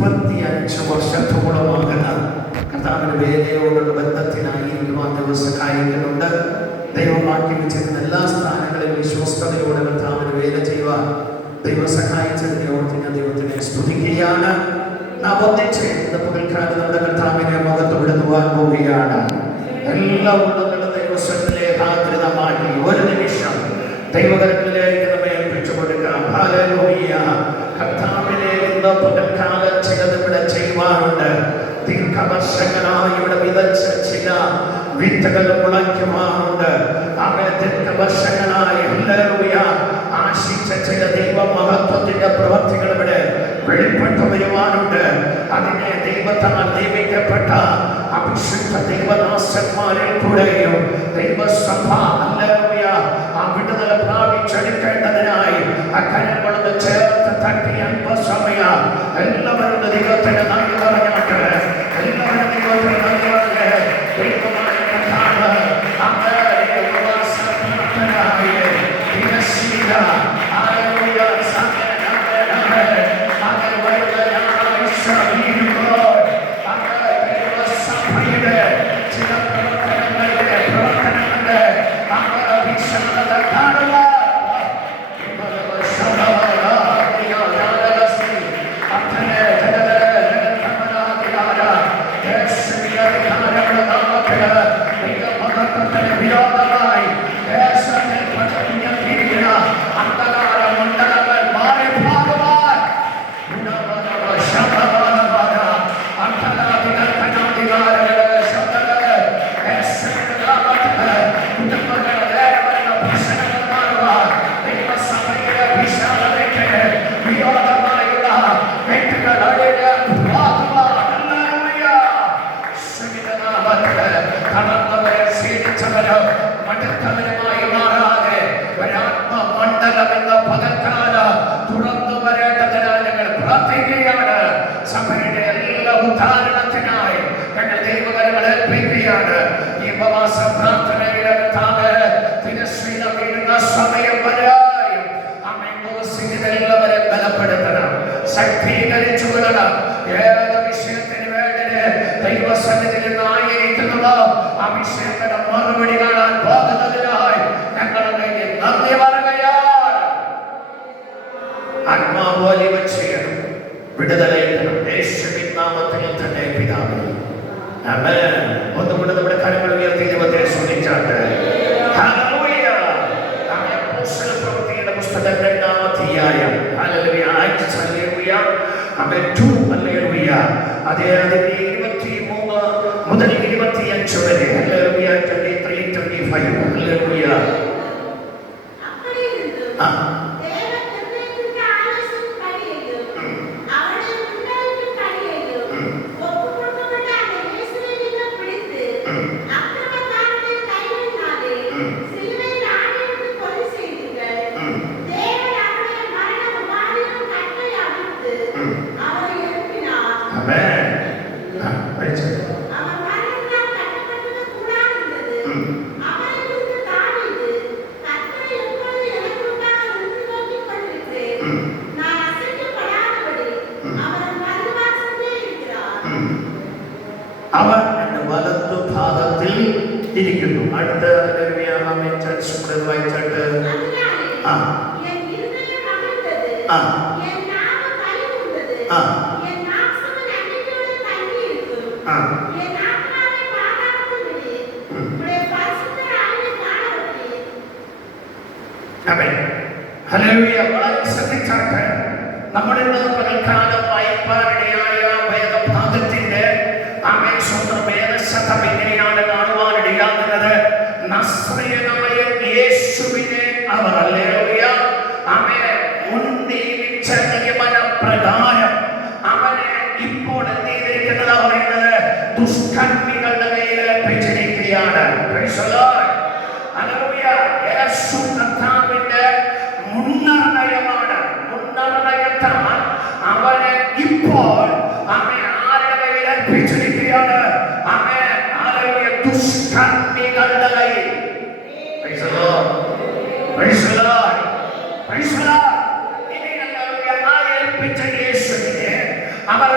25 വർഷത്തോളമാകുന്ന കർത്താവിന്റെ വേലയോടുള്ള ബന്ധത്തിനായിരിക്കുവാൻ ദൈവം സഹായിക്കുന്നുണ്ട്. ദൈവം മാറ്റി വെച്ചിരുന്ന എല്ലാ സ്ഥാനങ്ങളിലും വിശ്വസ്തയോടെ കർത്താവിന് വേല ചെയ്യുവാൻ ദൈവം സഹായിച്ചതിനെ ഓർത്ത് ഞാൻ ദൈവത്തിനെ സ്തുതിക്കുകയാണ്. നാം ഒന്നിച്ച് ഇന്ന് പകൽക്കാലം നമ്മുടെ കർത്താവിനെ മഹത്വപ്പെടുത്തുവാൻ പോവുകയാണ്. എല്ലാ ഉള്ളവരുടെ ദൈവസ്വത്തിലെ ഏകാഗ്രത മാറ്റി ഒരു നിമിഷം ദൈവകരങ്ങളിലേക്ക് നമ്മെ ഏൽപ്പിച്ചു കൊടുക്കാം. ഹല്ലേലൂയ. കർത്താവിനെ ഇന്ന് പകൽക്കാലം ചിലത് ഇവിടെ ചെയ്യുവാനുണ്ട്. ദീർഘവർഷങ്ങളായി ഇവിടെ വിതച്ച ചില വിത്തുകൾ മുളയ്ക്കുവാനുണ്ട്. അവയെ ദീർഘവർഷങ്ങളായി ഹല്ലേലൂയ ആശിച്ച ചില ദൈവമഹത്വത്തിന്റെ പ്രവൃത്തികൾ ഇവിടെ വെളിപ്പെട്ടു വരുവാനുണ്ട്. അതിനെ ദൈവത്താൽ നിയമിക്കപ്പെട്ട അഭിഷിക്ത ദൈവദാസന്മാരിൽ കൂടെയും ദൈവസഭ ഹല്ലേലൂയ ആ വിടുതൽ പ്രാപിച്ചെടുക്കേണ്ടതിനായി അക്കരങ്ങളൊന്ന് ചേർത്ത് തട്ടി അല്പസമയം എല്ലാവരും ദൈവത്തിന് നന്ദി പറഞ്ഞാട്ട് എല്ലാവരും ദൈവത്തിന് നന്ദി പറഞ്ഞ് ദൈവമായ കർത്താവ് അങ്ങയുടെ ഉപവാസപ്രാർത്ഥനയായി ദിനശീല ഹല്ലേലൂയ മറുപടി കാണാൻ പോകുന്നതിനായി ഞങ്ങളുടെ നന്ദി പറയുകയാണ്. ആത്മാവോലി ചെയ്യണം, വിടുതലേറ്റണം യേശുവിൻ നാമത്തിൽ തന്നെ പിതാവേ, ആമേൻ. ഒന്നുകൂടെ നമ്മുടെ കരങ്ങൾ ഉയർത്തി ദൈവത്തെ സ്തുതിച്ചാട്ടെ. ഹല്ലേലൂയ. ആമേൻ. അപ്പോസ്തല പ്രവൃത്തിയുടെ പുസ്തകം 2-ാം അധ്യായം. ഹല്ലേലൂയ. ഹല്ലേലൂയ. ആമേൻ. 2 ഹല്ലേലൂയ. അതിന്റെ 23 മുതൽ 25 വരെ. ഹല്ലേലൂയ. 23-25. ഹല്ലേലൂയ. അവർ എന്റെ വലത്തു ഭാഗത്തിൽ ഇരിക്കുന്നു. അടുത്ത വായിച്ചാട്ട് വളരെ ശ്രദ്ധിച്ചാട്ട് നമ്മുടെ പകൽക്കാലം വായിപ്പാനിടയായ വേദഭാഗത്തിന്റെ വേദശതം ഇങ്ങനെയാണ് കാണുവാനിടയാകുന്നത്. നസ്രയനായ യേശുവിനെ അവർ ഹല്ലേലൂയ മുൻനിയമിച്ച നിയമന പ്രകാരം അവനെ ഇപ്പോൾ എന്ത് ചെയ്തിരിക്കുന്നത് പറയുന്നത് ദുഷ്കർമ്മികളുടെ കയ്യിൽ ഏൽപ്പിച്ചിരിക്കുകയാണ്. യേശു കർത്താവിന്റെ മുന്നർണയമാണ്. മുന്നർണയത്താൽ അവനെ ഇപ്പോൾ ആരുടെ കയ്യിൽ ഏൽപ്പിച്ചിരിക്കുകയാണ്? ദുഷ്കർമ്മികളുടെ കയ്യിൽ. ഇനി ഏൽപ്പിച്ച യേശുവിനെ അവർ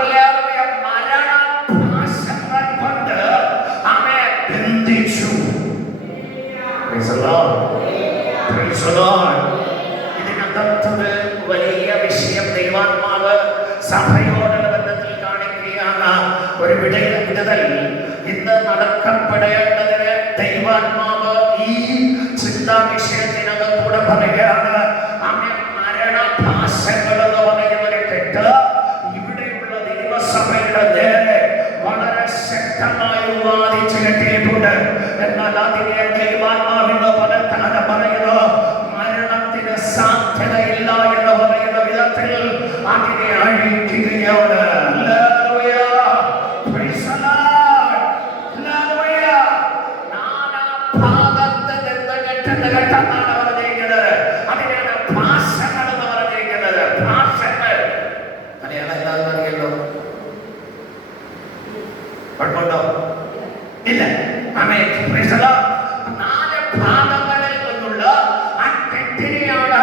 ഇതിനകത്തൊരു വലിയ വിഷയം ദൈവാത്മാവ് സഭയോടുള്ള ബന്ധത്തിൽ കാണിക്കുകയാണ്. ഒരു വിടുതൽ ഇന്ന് നടക്കപ്പെടേണ്ടതിന് ദൈവാത്മാവ് ഈ ചിന്താ വിഷയത്തിനകത്തൂടെ പറയുകയാണ്. മരണഭാഷകൾ എന്ന് പറയുന്ന ഒരു കെട്ട് ഇവിടെയുള്ള ദൈവസഭയുടെ നേരെ വളരെ ശക്തമായി വാദിച്ചു കെട്ടിയിട്ടുണ്ട്. എന്നാൽ അതിനെ ദൈവാത്മാവിന്റെ പലകാലം പറയുന്നു മരണത്തിന് സാധ്യതയില്ല എന്ന് പറയുന്ന വിധത്തിൽ അതിനെ അഴിക്കുകയാണ്. ഘട്ടമാണ് പറഞ്ഞിരിക്കുന്നത്. അതിനാണ് ഭാഷകൾ എന്ന് പറഞ്ഞിരിക്കുന്നത്. ഭാഷകൾ മലയാളം എന്താണെന്ന് അറിയല്ലോ? കുഴപ്പമുണ്ടോ? ഇല്ല. നാല് ഭാഗങ്ങളിൽ നിന്നുള്ള ആ കെട്ടിനെയാണ്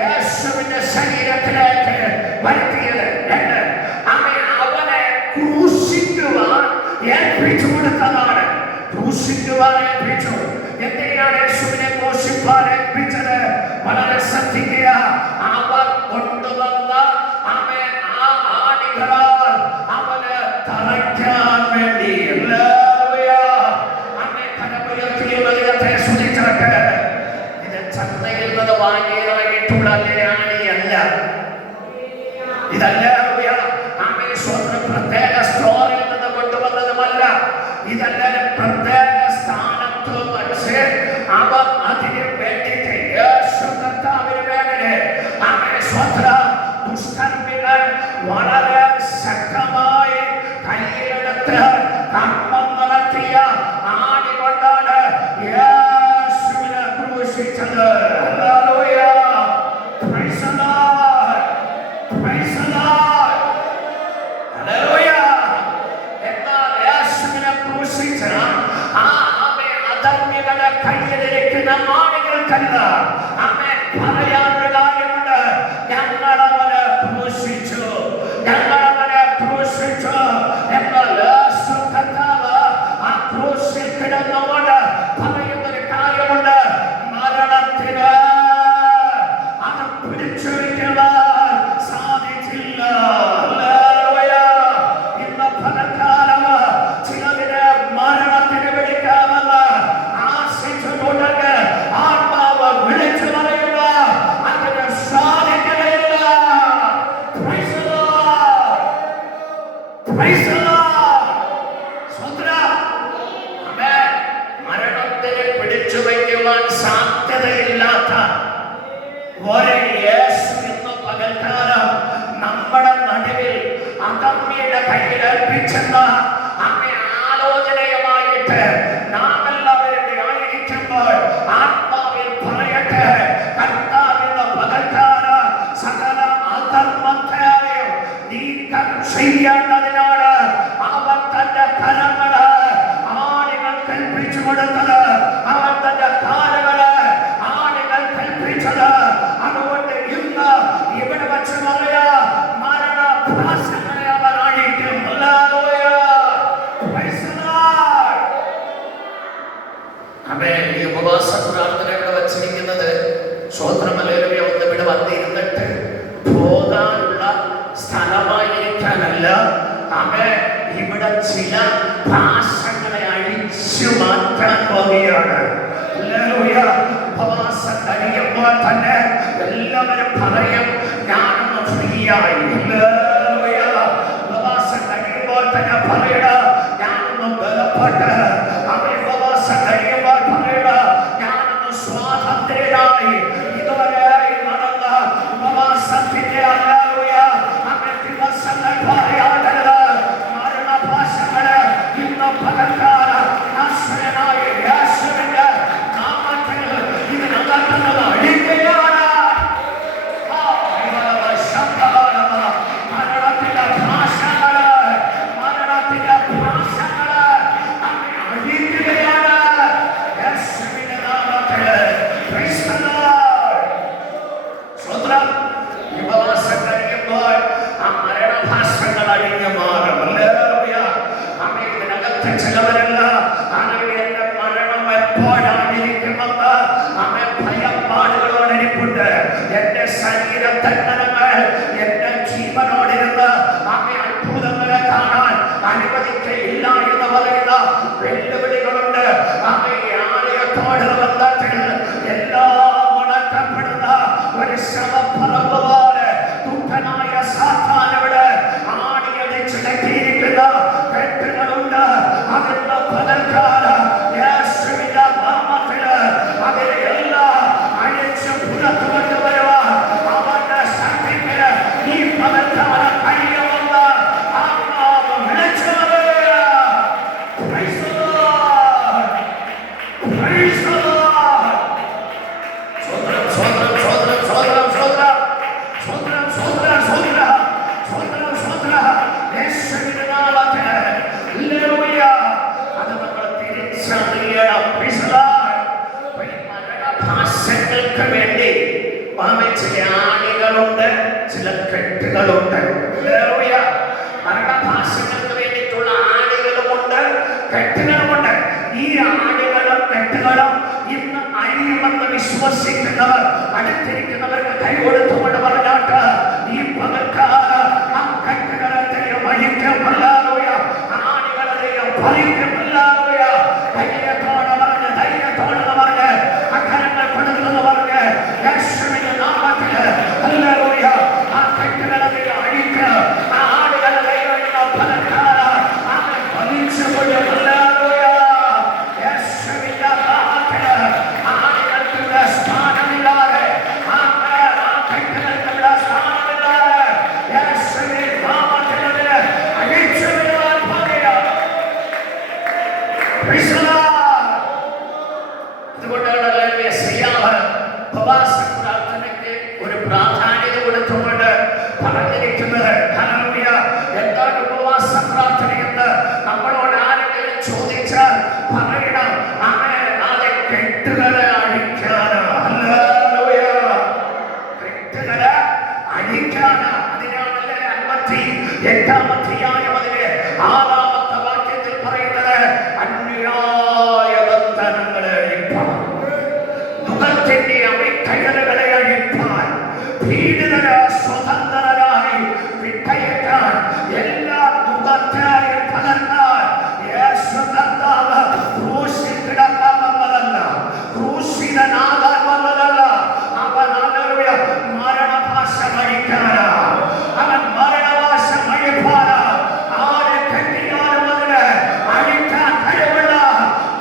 യേശുവിന്റെ ശരീരത്തിലേക്ക് വരുത്തിയത്. അവനെ ക്രൂശിക്കുവാൻ ഏൽപ്പിച്ചു കൊടുത്തതാണ്. ക്രൂശിക്കുവാൻ ഏൽപ്പിച്ചു. എന്തിനാണ് യേശുവിനെ ക്രൂശിക്കുവാൻ ഏൽപ്പിച്ചത്? വളരെ ശ്രദ്ധിക്കുക. അവർ കൊണ്ടുവന്ന ആ ആണികളാൽ അവന് തറയ്ക്കാൻ വേണ്ടി ഇത് ചന്തയിൽ നിന്ന് വാങ്ങിയിട്ടുള്ള ആണിയല്ല. ഇതല്ല പ്രത്യേക സ്റ്റോറിൽ നിന്ന് കൊണ്ടുവന്നതുമല്ല. ഇതെല്ലാം പ്രത്യേക സ്ഥാനത്ത് വച്ച് അവർ അതിന് വേണ്ടിയിട്ട് യേശു കർത്താവിന് വേണ്ടി ദുഷ്കർമ്മികൾ വളരെ ശക്തമായി കയ്യിലെടുത്ത് കർമ്മം നടത്തിയ ആണി കൊണ്ടാണ് യേശുവിനെ ക്രൂശിച്ചത്. കയ്യിലിരിക്കുന്ന ആണികൾക്കല്ല പറയാനൊരു കാര്യമുണ്ട്. ഞങ്ങളവനെ ക്രൂശിച്ചു, ഞങ്ങളവനെ ക്രൂശിച്ചു എന്നാൽ ആ ക്രൂശിൽ കിടന്നുകൊണ്ട് പറയുന്നൊരു കാര്യമുണ്ട്. മരണത്തിന് അത് പിടിച്ചു വയ്ക്കുവാൻ സാധിച്ചില്ല. ഇന്ന് ഫലകാലം ചിലതിന് മരണത്തിന് പിടിക്കാമെന്ന് ആത്മാവ് വിളിച്ചു പറയുക അതിന് സാധിക്കുകയില്ല. മരണത്തിന് പിടിച്ചു വയ്ക്കുവാൻ സാധ്യതയില്ലാത്ത ഒരു യേശു ഇന്ന് പകൽക്കാലം നമ്മുടെ നടുവിൽ അകമ്മിയുടെ കയ്യിൽ ഏൽപ്പിച്ചെന്ന ആലോചനയുമായിട്ട് നാം എല്ലാവരും ആയിരിക്കുമ്പോൾ ആത്മാവിൽ പറയട്ടെ, കർത്താവിന്റെ പകൽക്കാലം സകല അധർമ്മത്തെയും നീക്കം ചെയ്യേണ്ടതിനാണ് അവൻ തന്റെ കരങ്ങള് ആണികൾ കൽപ്പിച്ചു കൊടുത്തത്. അവൻ തന്റെ കാലുകള് ആണികൾ കൽപ്പിച്ചത്. അതുകൊണ്ട് ഇന്ന് ഇവിടെ വച്ച് പറയാ മരണ ഭാഷങ്ങളെ അവർ അഴിക്കും. ഈ ഉപവാസ പ്രാർത്ഥന ഇവിടെ വച്ചിരിക്കുന്നത് സ്വോത്രമലേറിയ ഒന്ന് ഇവിടെ വന്നിരുന്നിട്ട് പോകാനുള്ള സ്ഥലമായിരിക്കാനല്ല. ഇവിടെ ചില ഭാഷകളെ അഴിച്ചു മാറ്റാൻ പോവുകയാണ്. ഉപവാസം കഴിയുമ്പോൾ തന്നെ എല്ലാവരും പറയും ഞാനൊന്ന് ഫ്രീ ആയി. ഉപവാസം കഴിയുമ്പോൾ തന്നെ പറയണ ഞാനൊന്ന് ബലപ്പെട്ട്. ഉപവാസം കഴിയുമ്പോൾ പറയണ ഞാനൊന്ന് സ്വാതന്ത്ര്യനായി. ഇതുവരെ നടന്ന ഉപവാസത്തിന്റെ ദിവസങ്ങൾ പറയാതരുത്. മരണഭാഷകള് ഇന്ന് പകൽക്കാലം ആശ്രയനായ യേശുവിന്റെ നാമത്തിൽ ഇതിനകത്തുന്നത് അഴിക്കുകയാണ്. മരണത്തിന്റെ ഭാഷകള് ആണികളുണ്ട്, ചില കെട്ടുകളുണ്ട്. മരണഭാഷകൾക്ക് വേണ്ടിയിട്ടുള്ള ആണികളുമുണ്ട്, കെട്ടുകളുമുണ്ട്. ഈ ആണികളും കെട്ടുകളും ഇന്ന് അഴിയുമെന്ന് വിശ്വസിക്കുന്നവർ അടുത്തിരിക്കുന്നവർക്ക് കൈ കൊടുത്തുകൊണ്ട് പറഞ്ഞാട്ട് ഈ പകൽക്കാലം ആ കെട്ടുകളെ വഹിക്കുമല്ലാതെ ആണികളെ ഫലിക്കുമല്ലാതെ ധൈര്യത്തോടെ പറഞ്ഞ് അക്ഷരങ്ങൾ കൊടുക്കുന്നു പറഞ്ഞ് യേശുവിന്റെ നാമത്തിൽ ഹല്ലേലൂയ ആ കെട്ടുകളെ അഴിക്കുക, ആ ആണികളെ ഫലക്കാലം അങ്ങനെ ഫലിച്ചുകൊണ്ട് ഹല്ലേലൂയ യേശുവിന്റെ നാമത്തിൽ ആണികൾക്കുള്ള സ്ഥാനമില്ലാതെ ആ കെട്ടുകൾക്കുള്ള സ്ഥാനമില്ലാതെ യേശുവിന്റെ നാമത്തിൽ അഴിച്ചു വിടുവാൻ പോകുക. അതുകൊണ്ടാണ് യെശയ്യാവ് ഉപവാസ പ്രാർത്ഥനയ്ക്ക് ഒരു പ്രാധാന്യത കൊടുത്തുകൊണ്ട് പറഞ്ഞിരിക്കുന്നത്. ഹല്ലേലൂയ. എന്താണ് ഉപവാസ പ്രാർത്ഥനയെന്ന് നമ്മളോട് ആരെങ്കിലും ചോദിച്ചാൽ പറയണം, നാളെ കെട്ടുകളെ അഴിക്കാനാ. ഹല്ലേലൂയ. കെട്ടുകളെ അഴിക്കാനാ. അതിനാണല്ലേ 58-ാം അധ്യായം അതിലെ 6-ാമത്തെ വാക്യത്തിൽ പറയുന്നത്, അന്യായ ബന്ധനങ്ങളെ അഴിപ്പാൻ, മുഖത്തിന്റെ അമിക്കയറുകളെ അഴിപ്പാൻ, പീഡിതരെ സ്വതന്ത്രരായി വിട്ടയക്കാൻ, എല്ലാ മുഖത്തായ ഫലങ്ങൾ യേശു കർത്താവ് ക്രൂശിൽ കിടക്കാൻ വന്നതല്ല, ക്രൂശിതനാകാൻ വന്നതല്ല. അവൻ മരണഭാഷ അഴിക്കാനാ, അവൻ മരണഭാഷ അഴിപ്പാനാ. ആരെ കെട്ടിയാലും അതിന് അഴിക്കാൻ കഴിവുള്ള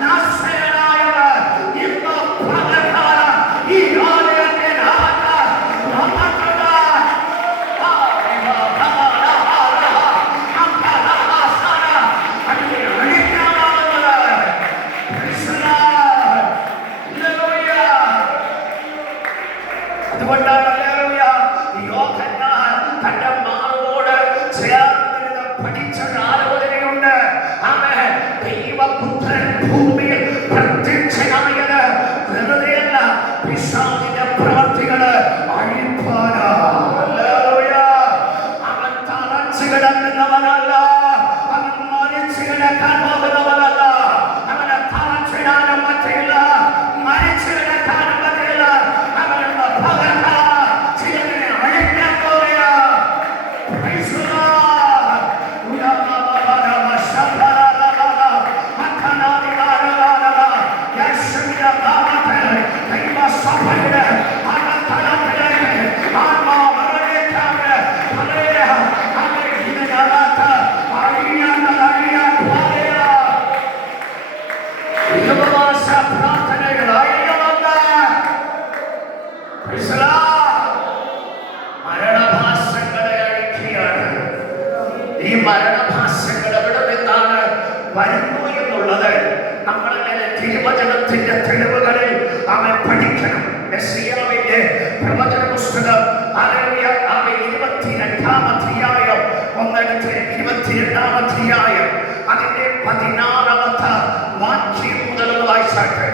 നാസരനായവൻ ഇന്ന് പകൽക്കാലം ഈ ആലയത്തെ അതുകൊണ്ടാണ് യോഹന്നാൻ തന്റെ മാറോട് ചേർന്നിരുന്ന് പഠിച്ച ആലോചനയുണ്ട്. ആമേൻ. ദൈവപുത്രൻ ഭൂമിയിൽ പ്രത്യക്ഷനായത് വെറുതെയല്ല, പിശാചിന്റെ പ്രവർത്തികള് അഴിപ്പാനാ. ഹല്ലേലൂയ. അവൻ തളച്ചു കിടക്കുന്നവനല്ല, അവൻ മരിച്ചു കിടക്കാൻ പോകുന്നവനല്ല. അവനെ തളച്ചിടാനും പറ്റില്ല, മരിച്ചു കിടക്കാനും പറ്റില്ല. അവനുള്ള ചിലതിനെ അഴിക്കാൻ പോവുക. Praise the Lord. യേശുവിന്റെ നാമത്തിൽ ദൈവസഭയുടെ അകത്തളത്തിലേക്ക് ആത്മാവറിയിക്കാതെ ഇതിനകത്ത് അറിയാൻ പാടില്ല. ഉപവാസ പ്രാർത്ഥനകൾ അഴിയുമെന്ന് മരണഭാഷങ്ങളെ അഴിക്കുകയാണ്. ഈ മരണഭാഷകൾ എവിടെ നിന്നാണ് വരുന്നു എന്നുള്ളത് നമ്മളങ്ങനെ തിരുവചനത്തിന്റെ തെളിവുകളിൽ അവൻ പഠിക്കണം. യെശയ്യാവിന്റെ പ്രവചന പുസ്തകം 22-ാം അധ്യായം, 22-ാം അധ്യായം അതിന്റെ 16-ാമത്തെ വാക്യം മുതൽ വായിച്ചാട്ടെ.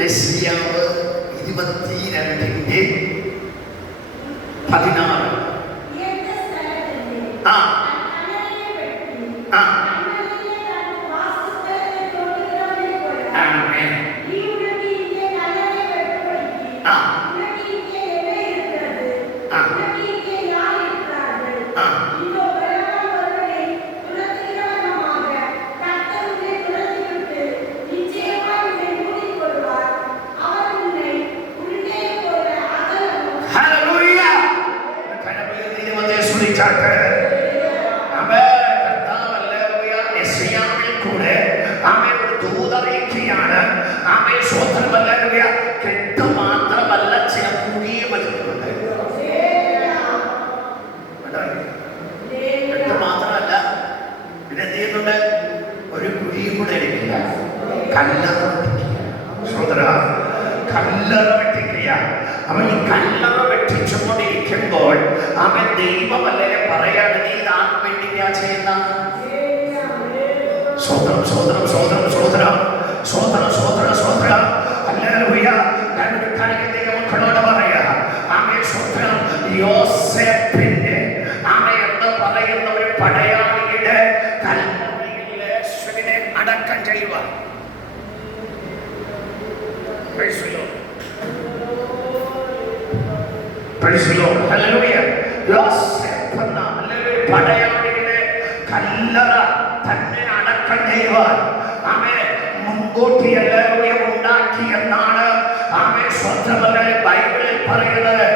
യെശയ്യാവ് 22:16. ചെയ്യുന്ന സ്വോത്രം സ്വോത്രം സ്വോത്രം സ്വോത്രം സ്വോത്രം സ്വോത്രം സ്വോത്രം ഹല്ലേലൂയ. ഞാനൊരു കാര്യം മക്കളോട് പറയാ, ആമേ സ്വോത്രം. യോസേഫിന്റെ ആമേ എന്ന് പറയുന്ന ഒരു പടയാളിയുടെ കല്ലറയിൽ യേശുവിനെ അടക്കം ചെയ്യുക. പടയാളിയുടെ കല്ലറ തന്നെ അടക്കം ചെയ്യുവാൻ ആമേ മുൻകൂട്ടി എല്ലാവരെയും ഉണ്ടാക്കി എന്നാണ് ആമേ സ്വന്തമല്ല ബൈബിളിൽ പറയുന്നത്.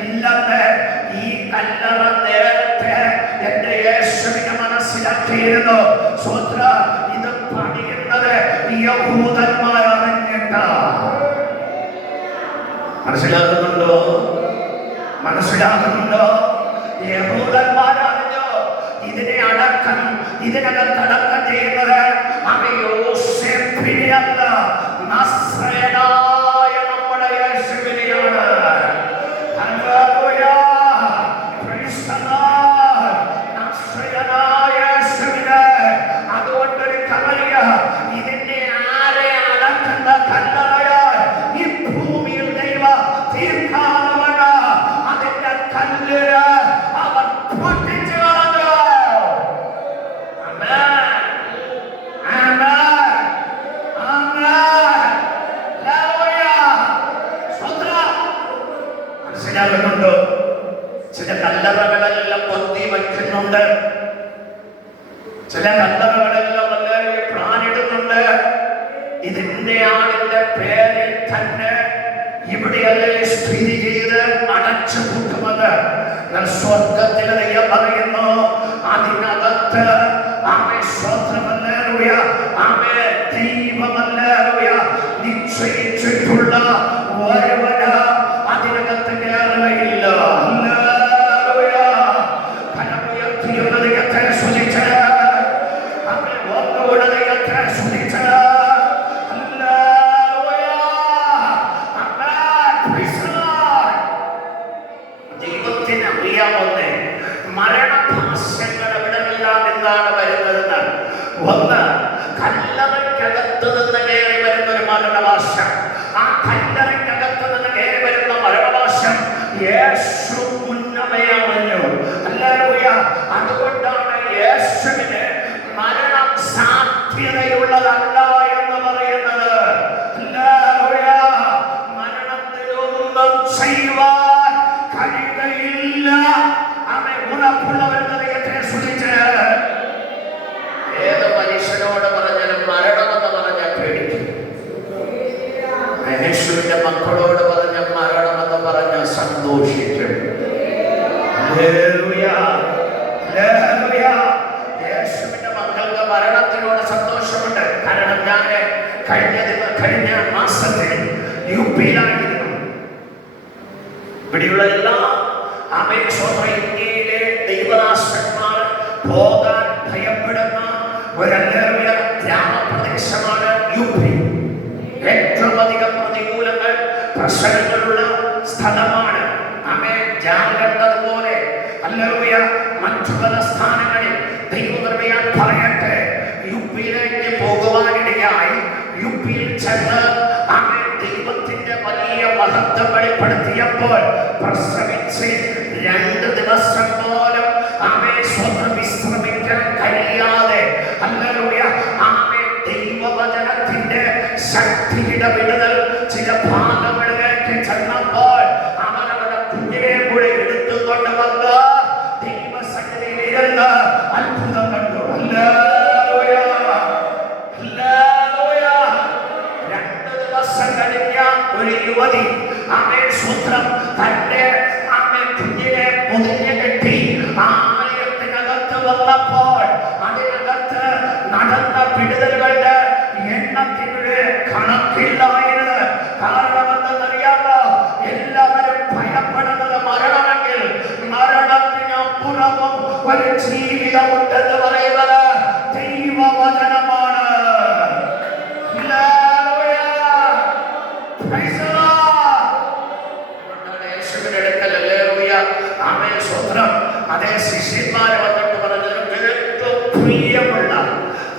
ഇല്ലെന്ന് ഈ കല്ലറ നേരത്തെ എന്റെ യേശുവിനെ മനസ്സിലാക്കിയിരുന്നു. സ്വത്ര ഇത് പണിയുന്നത് യഹൂദന്മാർ അറിഞ്ഞിട്ടാ. മനസ്സിലാക്കുന്നുണ്ടോ? മനസ്സിലാക്കുന്നുണ്ടോ? യഹൂദന്മാരറിഞ്ഞോ ഇതിനെ അടക്കം, ഇതിനകത്തടക്കം ചെയ്യുന്നത് അവ യോസേഫിനെയല്ല, നസ്രയനായ നമ്മുടെ യേശുവിനെയാണ്. ഹല്ലേലൂയ, പ്രൈസ് ദി ലോർഡ്. നസ്രയനായ യേശുവിനെ. അതുകൊണ്ടൊരു കമലിയ ഇതിനെ ആരെ അടക്കുന്ന കല്ലറയാൽ ഈ ഭൂമിയിൽ ദൈവ തീർക്കാനവന അതിന്റെ കല്ലിന് അവർ പൊട്ടിച്ചു കളഞ്ഞു. ആമേൻ, ആമേൻ, ആമേൻ. ഹല്ലേലൂയ. സ്വോത്രം. മനസ്സിലാകുന്നുണ്ടോ? ചില കല്ലറകളെല്ലാം പൊത്തി വയ്ക്കുന്നുണ്ട്, ചില കല്ലറകളെല്ലാം വളരെ പ്രാണിടുന്നുണ്ട്. ഇതിന്റെ ആളിന്റെ പേരിൽ തന്നെ ഇവിടെയല്ലേ സ്ഥിതി ചെയ്ത് അടച്ചു കൂട്ടുന്നത്. സ്വർഗത്തിൽ ദൈവം പറയുന്നു അതിനകത്ത് ആമേ സ്വോത്രമല്ലേലൂയ, ആമേ ദൈവമല്ലേലൂയ നിശ്ചയിച്ചിട്ടുള്ള ഒരുവന് അതിനകത്ത് കയറുകയില്ല. ഹല്ലേലൂയ. കരമുയർത്തിയുള്ള ദൈവത്തെ സ്തുതിച്ച് ആമേ ഒന്നുകൂടെ ദൈവത്തെ സ്തുതിച്ച് മരണഭാഷ്യങ്ങൾ എവിടെയെല്ലാം നിന്നാണ് വരുന്നതെന്ന്. ഒന്ന്, കല്ലറയ്ക്കകത്ത് നിന്ന് കയറി വരുന്നൊരു മരണഭാഷ. ആ കല്ലറയ്ക്കകത്ത് നിന്ന് കയറി വരുന്ന മരണഭാഷം യേശു മുന്നമേ അറിഞ്ഞു. ഹല്ലേലൂയ. അതുകൊണ്ടാണ് യേശുവിന് മരണം സാധ്യതയുള്ളതല്ല എന്ന് പറയുന്നത്. ഹല്ലേലൂയ. മരണത്തിലൊന്നും ചെയ്യുവാൻ കഴിയുകയില്ല. ഏത് മനുഷ്യനോട് പറഞ്ഞാലും മരണമെന്ന് പറഞ്ഞാൽ പേടിക്കും. യേശുവിന്റെ മക്കളോട് പറഞ്ഞ മരണമെന്ന് പറഞ്ഞ സന്തോഷിക്കും. യേശുവിന്റെ മക്കൾക്ക് മരണത്തിനോട് സന്തോഷമുണ്ട്. കാരണം ഞാൻ കഴിഞ്ഞ മാസത്തിൽ യുപിയിലായിരുന്നു. ഇവിടെയുള്ള എല്ലാ ഇന്ത്യയിലെ ദൈവദാസന്മാർ പോകാൻ ഭയപ്പെടുന്ന ഒരു ഗ്രാമപ്രദേശമാണ് യുപി. ഏറ്റവും അധികം പ്രതികൂലങ്ങൾ, പ്രശ്നങ്ങളുള്ള സ്ഥലമാണ്. ജാഗ്രതപോലെ ഹല്ലേലൂയ. മറ്റു പല സ്ഥാനങ്ങളിൽ ദൈവകൃപയാൽ പറയട്ടെ, യുപിയിലേക്ക് പോകുവാനിടയായി യുപിയിൽ ചെന്ന് ദൈവത്തിന്റെ വലിയ മഹത്വം വെളിപ്പെടുത്തിയപ്പോൾ പ്രസവിച്ച് 2 ദിവസം പോലും സ്വന്തം വിശ്രമിക്കാൻ കഴിയാതെ ഹല്ലേലൂയ ദൈവവചനത്തിന്റെ ശക്തിയുടെ വിടുതൽ ചില ഭാഗങ്ങളിലേക്ക് ചെന്നപ്പോൾ അവരവരുടെ കുഞ്ഞിനെ കൂടെ എടുത്തുകൊണ്ട് വന്ന് ദൈവസന്നിധിയിൽ ഇരുന്ന് അത്ഭുതം കണ്ടു. Hallelujah, hallelujah. 2 ദിവസം കഴിഞ്ഞ ഒരു യുവതി സൂത്രം തന്റെ കുഞ്ഞിനെ പൊതിഞ്ഞു കെട്ടി ആലയത്തിനകത്ത് വന്നപ്പോൾ അതിനകത്ത് നടന്ന വിടുതലുകളുടെ എണ്ണത്തിനുള്ള കണക്കില്ലായിരുന്നു. കാരണം എന്തെന്നറിയാമോ? എല്ലാവരും ഭയപ്പെടുന്നത് മരണമെങ്കിൽ മരണത്തിനപ്പുറവും ഒരു ജീവിതമുണ്ടെന്ന് പറയുന്നത് ദൈവവചനമാണ്. അതേ ശിഷ്യന്മാരെ വന്നിട്ട് പറഞ്ഞു, പ്രിയമുള്ള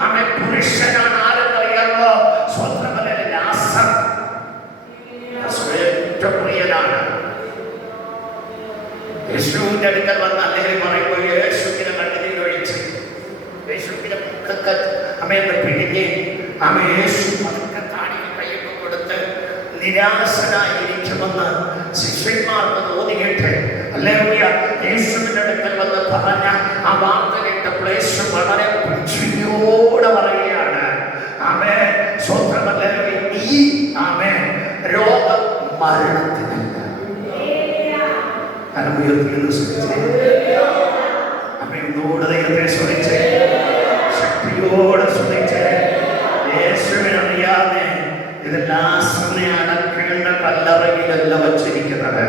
അവൻ പുരുഷനാണ്. ആരെന്നറിയാമോ? സ്വന്തമല്ല, ലാസർ ഏറ്റവും പ്രിയനാണ്. യേശുവിന്റെ അടുക്കൽ വന്ന അദ്ദേഹം പറയുമ്പോൾ യേശുവിനെ കണ്ണിൽ ഒഴിച്ച് യേശുവിന്റെ മുഖത്ത് അമ്മയെന്ന് പിടിഞ്ഞ് അമ്മ യേശു പതുക്കെ താടിയിൽ കയ്യൊക്കെ കൊടുത്ത് നിരാശനായിരിക്കുമെന്ന് ശിഷ്യന്മാർക്ക് തോന്നിയിട്ട് ഹല്ലേലൂയ യേശുവിന്റെ അടുക്കൽ വന്ന് പറഞ്ഞ ആ വാർത്ത കേട്ടപ്പോൾ യേശു വളരെ പുച്ഛിയോടെ പറയുകയാണ്, ആമേ സ്വന്തമല്ല, ഈ ആമേ രോഗം മരണത്തിനല്ല. അമ്മയോട് ദൈവത്തെ സ്തുതിച്ച് ശക്തിയോടെ സ്തുതിച്ച് യേശുവിനറിയാതെ ഇതെല്ലാം അടക്കേണ്ട കല്ലറയിലല്ല വച്ചിരിക്കുന്നത്.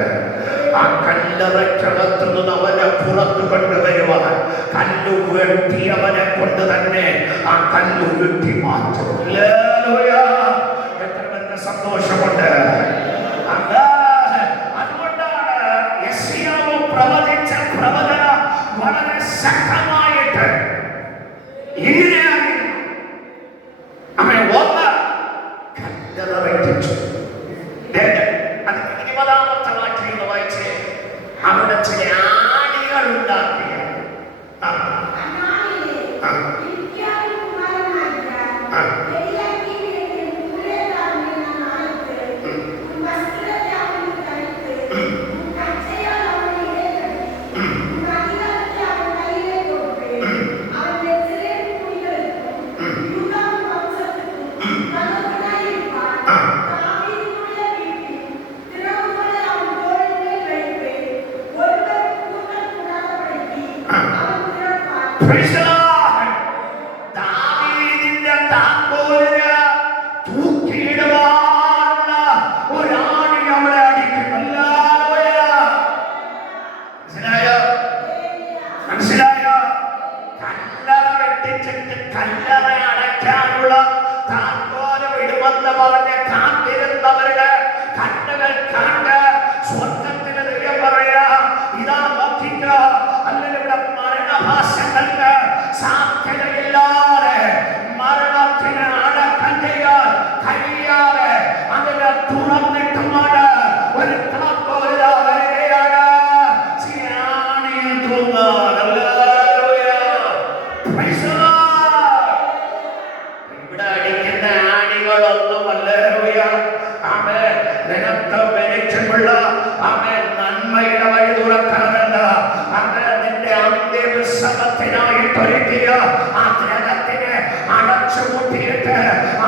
ആ കല്ലറയ്ക്കകത്തുനിന്ന് അവനെ പുറത്തു കൊണ്ടുവരുവാൻ കല്ലു വെട്ടി അവനെ കൊണ്ട് തന്നെ ആ കല്ലു വെട്ടി മാറ്റും. എത്ര പേർക്ക് സന്തോഷമുണ്ട്! അതുകൊണ്ടാണ് യെശയ്യാവ് പ്രവചിച്ച പ്രവചനം വളരെ ശക്തമായിട്ട് ഇങ്ങനെയായിരുന്നു. അവൻ ഒന്ന് കല്ലറ വെട്ടിച്ചു. അത് 20-ാമത്തെ വാക്യം വായിച്ച് അവിടെ ചില ആണികൾ ഉണ്ടാക്കിയ ദാവീദിന്റെ താക്കോലിന് തൂക്കിയിടുവാനുള്ള ഒരാണി അവിടെ അടിക്കും. മനസ്സിലായോ? കല്ലറ വെട്ടിച്ചിട്ട് കല്ലറ അടയ്ക്കാനുള്ള താക്കോല് ഇടുമെന്ന് പറഞ്ഞ് കാത്തിരുന്നവരുടെ കണ്ണുകൾ കണ്ട് സ്വർഗത്തിന് ദൈവം പറയാ, ഇതാ നോക്കിക്ക, അല്ലെങ്കിൽ ഇവിടെ മരണഭാഷകൾക്ക് സാധ്യതയില്ലാതെ മരണത്തിന് അടക്കം ചെയ്യാൻ കഴിയാതെ അതിനെ തുറന്നിട്ടുമാണ് ഒരു താക്കോലിതാ വരികയാണ്. ഇവിടെ അടിക്കുന്ന ആണികളൊന്നും അല്ലേലൂയ. ആമേൻ. നിനക്ക് വെളിച്ചമുള്ള ആമേൻ നന്മയുടെ വഴി തുറക്കാനല്ല, നിന്റെ അന്ത്യവിശ്രമത്തിനായിട്ട് ഒരുക്കിയ ആ ഗ്രഹത്തിനെ അടച്ചുകൂട്ടിയിട്ട്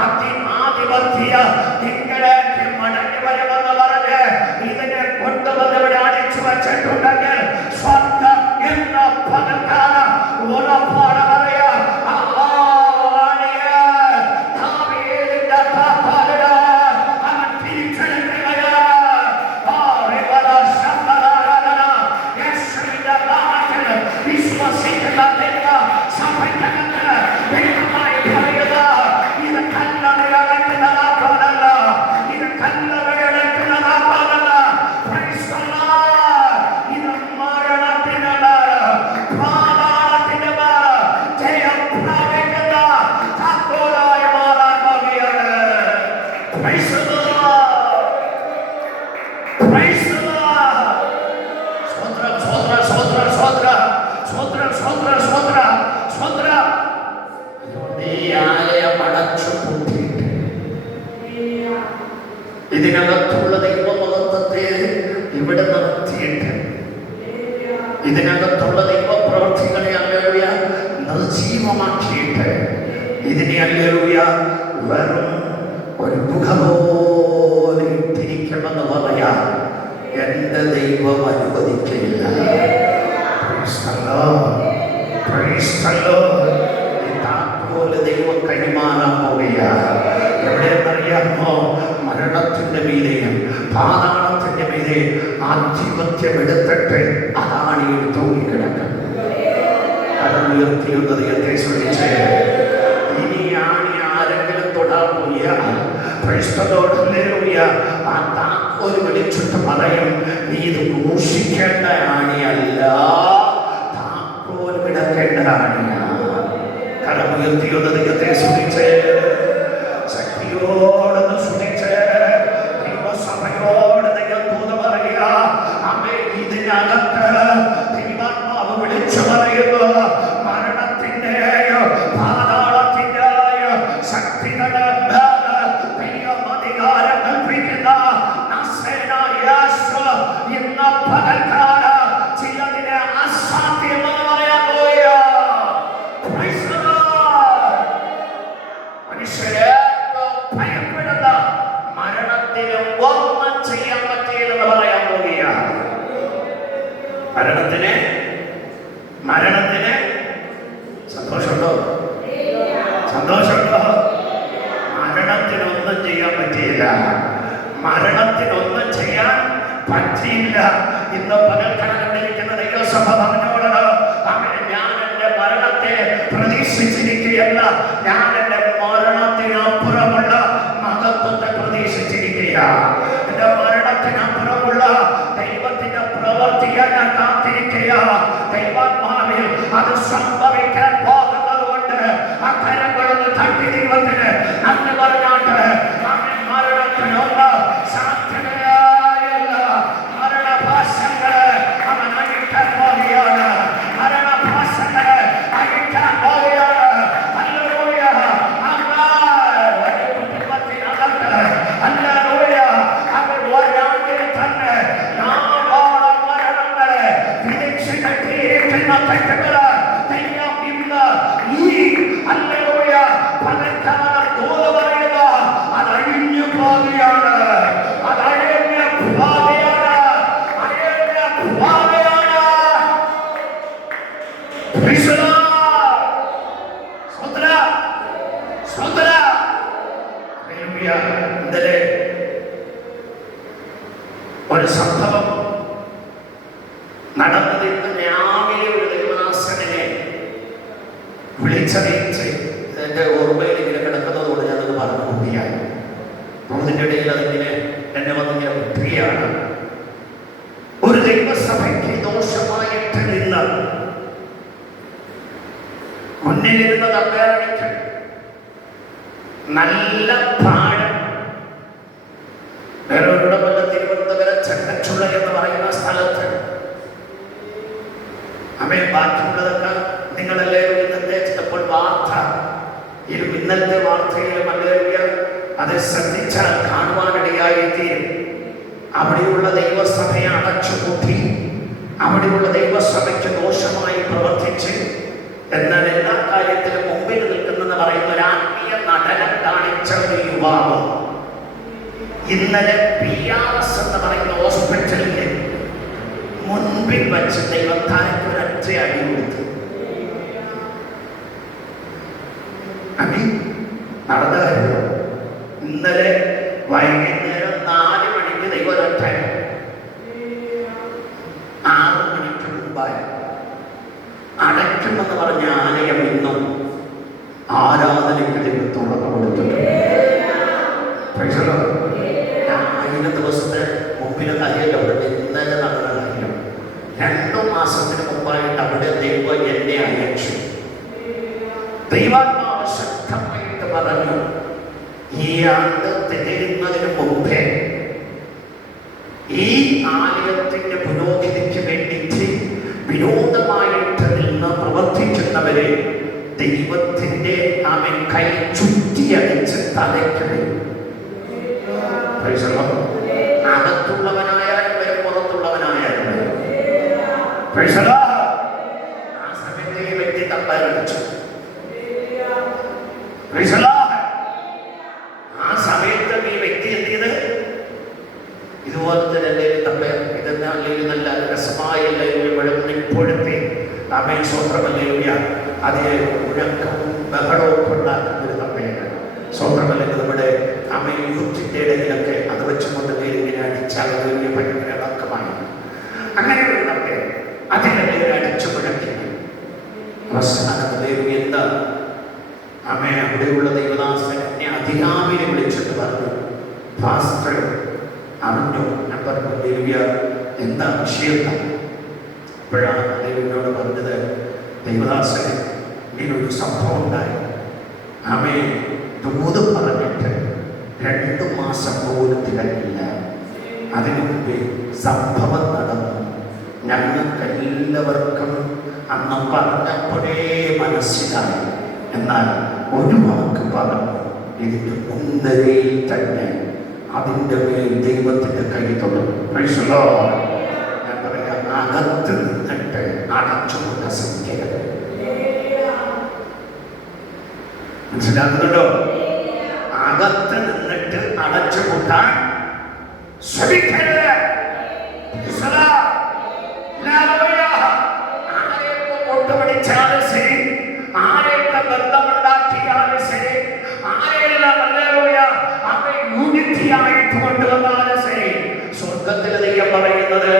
ആധിപത്യ നിങ്ങളേക്ക് മടങ്ങി വരുമെന്ന് പറഞ്ഞ് ഇതിനെ കൊണ്ടുവന്ന് ഇവിടെ അടിച്ചു വച്ചിട്ടുണ്ടെങ്കിൽ സ്വർഗം എന്ന പകൽക്കാലം ഉറപ്പാണ് പറയാ. ഇതിനകത്തുള്ള ദൈവമഹത്വത്തെ ഇവിടെ നിർത്തിയിട്ട് ഇതിനകത്തുള്ള ദൈവപ്രവർത്തികളെ ഹല്ലേലൂയ നിർജീവമാക്കിയിട്ട് ഇതിനെ ഹല്ലേലൂയ വെറും ഒരു ഗുഹ പോലെ ഇട്ടിരിക്കുമെന്ന് പറയാ എന്റെ ദൈവം അനുവദിക്കില്ല. പോലെ ദൈവം കൈമാറാൻ പോവുകയാ. എവിടെയെന്നറിയാമോ? മരണത്തിന്റെ മീതെയും പാതാളത്തിന്റെ മീതെ ആധിപത്യം എടുത്തിട്ട് അതാണ് ഈ തൂങ്ങിക്കിടക്കുന്നത്. ഉയർത്തിയുള്ള ദൈവത്തെ ശ്രമിച്ച് ഇനി ആണി ആരെങ്കിലും തൊടാൻ പോയാൽ ആ താക്കോല് വിളിച്ചിട്ട് പറയും, നീ ഇത് ഘോഷിക്കേണ്ട ആണിയല്ല, താക്കോൽ കിടക്കേണ്ട ആണിയാണ്. കരമുയർത്തിയൊന്ന് ദൈവത്തെ സ്തുതിച്ച് ശക്തിയോടൊന്ന് സ്തുതിച്ച് ദൈവസഭയോട് ദൈവത്തോട് പറയുക. ആമേൻ. ഇതിനകത്ത് ദൈവാത്മാവ് വിളിച്ചു പറയുന്നു, മരണത്തിന്റെയോ പാതാളത്തിന്റെയോ ശക്തികളെ ദൈവമധികാരം കൽപ്പിക്കുന്ന നസ്രേയനായ യേശു ഇന്ന് പകൽക്കാലം ചിലതിനെ അസാധ്യമെന്ന് പറയാൻ പോവുകയാ. മനുഷ്യരെ ഭയപ്പെടുന്ന മരണത്തിന് ഒന്നും ചെയ്യാൻ പറ്റിയില്ലെന്ന് പറയാൻ പോവുകയാണ്. മരണത്തിന് സന്തോഷമുണ്ടോ? സന്തോഷമുണ്ടോ? മരണത്തിനൊന്നും ചെയ്യാൻ പറ്റിയില്ല. മരണത്തിനൊന്നും ചെയ്യാൻ പറ്റിയില്ല. ഇന്ന് പകൽക്കാലം കണ്ടിരിക്കുന്ന ദൈവസഭ പറഞ്ഞോട്, ഞാൻ എന്റെ മരണത്തെ പ്രതീക്ഷിച്ചിരിക്കുകയല്ല, ഞാൻ എന്റെ മരണത്തിനപ്പുറമുള്ള മഹത്വത്തെ പ്രതീക്ഷിച്ചിരിക്കുക. എന്റെ മരണത്തിനപ്പുറമുള്ള ദൈവത്തിന്റെ പ്രവർത്തിക്കാൻ ഞാൻ കാത്തിരിക്കുക. ദൈവാത്മാവിൽ അത് സംഭവിക്കാൻ പോകുന്നത് കൊണ്ട് ആ കരങ്ങളൊന്ന് തട്ടി ദൈവത്തിന് നന്ദി പറഞ്ഞാട്ട് മരണത്തിനൊന്ന് സാധ്യതയായല്ല. മരണഭാഷങ്ങളെ അവൻ അഴിക്കാൻ പോവുകയാണ്. മരണഭാഷങ്ങളെ അഴിക്കാൻ പോവുകയാണ്. ഹല്ലേലൂയ. ഒരു കുടുംബത്തിനകത്ത് ഹല്ലേലൂയ അവർ ഒരാണ്ടിൽ തന്നെ 4 മരണങ്ങളെ വിധിച്ചു കെട്ടിയിരിക്കുന്ന തെറ്റുകള് ദൈവം ഇന്ന് ഈ ഹല്ലേലൂയ പകൽക്കാലം തോന്നു പറയുക, അതഴിഞ്ഞു പോവുകയാണ്. അതഴിഞ്ഞു പോവുകയാണ്. അഴിഞ്ഞു പോവുകയാണ്. ഇന്നലെ ഒരു സംഭവം നടന്നത്. ഇന്ന് രാവിലെ ഒരു ദൈവദാസനെ വിളിച്ചറിയിച്ച് എന്റെ ഓർമ്മയിൽ ഇങ്ങനെ കിടക്കുന്നതോട് ഞാനത് പറഞ്ഞു കൂട്ടിയായി. അതിൻ്റെ ഇടയിൽ അതിങ്ങനെ എന്നെ വന്നിങ്ങനെ ഒത്തിരിയാണ്. ഒരു ദൈവസഭയ്ക്ക് ദോഷമായിട്ട് നിന്ന് മുന്നിലിരുന്ന തമ്പേരണിക്ക് നല്ല പാഠം. വേറെ ഒരിടമല്ല, തിരുവനന്തപുരം ചെന്നച്ചുള്ള എന്ന് പറയുന്ന സ്ഥലത്ത്. അമ്മേ, ബാക്കിയുള്ളതൊക്കെ നിങ്ങളെല്ലാവരും ഇന്നത്തെ ചിലപ്പോൾ വാർത്ത ഇന്നലത്തെ വാർത്തയിലും അല്ലേലൂയ അത് ശ്രദ്ധിച്ചാൽ കാണുവാനിടയായിത്തീരും. അവിടെയുള്ള ദൈവസഭയെ അടച്ചുപൂട്ടി, അവിടെയുള്ള ദൈവസഭയ്ക്ക് ദോഷമായി പ്രവർത്തിച്ച്, എന്നാൽ എല്ലാ കാര്യത്തിലും മുമ്പിൽ നിൽക്കുന്നെന്ന് പറയുന്ന ഒരു ആത്മീയ നടനം കാണിച്ച ഒരു യുവാവ് ഇന്നലെ PRS എന്ന് പറയുന്ന ഹോസ്പിറ്റലിൽ മുൻപിൽ വച്ച് ദൈവം താരക്ക് ഒരൊറ്റ അടി കൊടുത്തു. അടി നടന്ന കാര്യം ഇന്നലെ വൈകുന്നേരം 4 മണിക്ക് ദൈവം ഒരൊറ്റ 6 മണിക്ക് മുമ്പായി അടയ്ക്കുമെന്ന് പറഞ്ഞ ആലയം ഇന്നും ആരാധനയ്ക്ക് ദൈവം തുറന്നു കൊടുത്തിട്ടുണ്ട്. 1000 ദിവസത്തെ മുമ്പിലെ കാര്യമല്ല അവിടെ ഇന്നലെ നടന്ന കാര്യം. 2 മാസത്തിന് മുമ്പായിട്ട് അവിടെ ദൈവം എന്നെ അയച്ചു. ദൈവാത്മാവ് ശക്തമായിട്ട് പറഞ്ഞു, ഈ ആണ്ട് തികയുന്നതിന് മുമ്പേ ഈ ആലയത്തിന്റെ പുരോഗതിക്ക് വേണ്ടിയിട്ട് വിരോധമായിട്ട് നിന്ന് പ്രവർത്തിക്കുന്നവരെ ദൈവത്തിന്റെ അവൻ കൈ ചുറ്റിയടിച്ച് തലയ്ക്കടിക്കും. അകത്തുള്ളവനായാലും വരും, പുറത്തുള്ളവനായാലും വരും. ആ സമയത്ത് ഈ വ്യക്തി തമ്പരടിച്ചു. ആ സമയത്ത് ഈ വ്യക്തി എന്ത് ചെയ്ത് ഇതുപോലെ തന്നെ അല്ലെങ്കിൽ തമ്പ ഇതെന്താ അല്ലെങ്കിൽ നല്ല രസമായ എല്ലാവരും ഇപ്പോഴത്തെ അമേൻ സ്വത്രമല്ലേയ അതേ മുഴക്കവും ബഹളവും ഉണ്ടാക്കുന്ന ഒരു തമ്പയാണ്. സ്വത്രമല്ലെങ്കിൽ നമ്മുടെ അമേൻ യൂത്തിൻ്റെ ഇടയിലൊക്കെ അത് വെച്ചുകൊണ്ട് ഇങ്ങനെ അടിച്ചാൽ വലിയ ഭയങ്കര ഇളക്കമായി. അങ്ങനെ ഒരു തമ്പ അതിനെ അടിച്ചു മുഴക്കി അവസാനത്തിലെ എന്താ അമേ അവിടെയുള്ള ദൈവദാസൻ എന്നെ അതിരാവിലെ വിളിച്ചിട്ട് പറഞ്ഞു, ഫാസ്റ്റർ അറിഞ്ഞു. ഞാൻ പറഞ്ഞു, ദേവിയ എന്താ വിഷയം? അപ്പോഴാണ് ദേവിയോട് പറഞ്ഞത്, ദൈവദാസനെ ഇങ്ങനൊരു സംഭവം ഉണ്ടായി. ആമേൻ. ദൂത് പറഞ്ഞിട്ട് 2 മാസം പോലും തികഞ്ഞില്ല. അതിനു മുമ്പേ സംഭവം നടന്നു. ഞങ്ങൾക്കെല്ലാവർക്കും അന്ന് പറഞ്ഞപ്പോഴേ മനസ്സിലായി. എന്നാൽ ഒരു വാക്ക് പറഞ്ഞു, ഇതിന്റെ മുൻനിരയിൽ തന്നെ അതിൻ്റെ മേൽ ദൈവത്തിന്റെ കൈ തൊടും. ഞാൻ പറയാം, അകത്ത് നിന്നിട്ട് അടച്ചുകൊണ്ട സംഖ്യകൾ മനസ്സിലാക്കുന്നുണ്ടോ? അകത്ത് നിന്നിട്ട് അടച്ചുകൂട്ടാൻ ശ്രമിക്കരുത്. ആരെയൊക്കെ കൊട്ടുപിടിച്ചാലും ശരി, ആരെയൊക്കെ ബന്ധമുണ്ടാക്കിയാലും ശരി, ആരെയെല്ലാം യൂണിറ്റിയായിട്ട് കൊണ്ടുവന്നാലും ശരി, സ്വർഗത്തിൽ ദൈവം പറയുന്നത്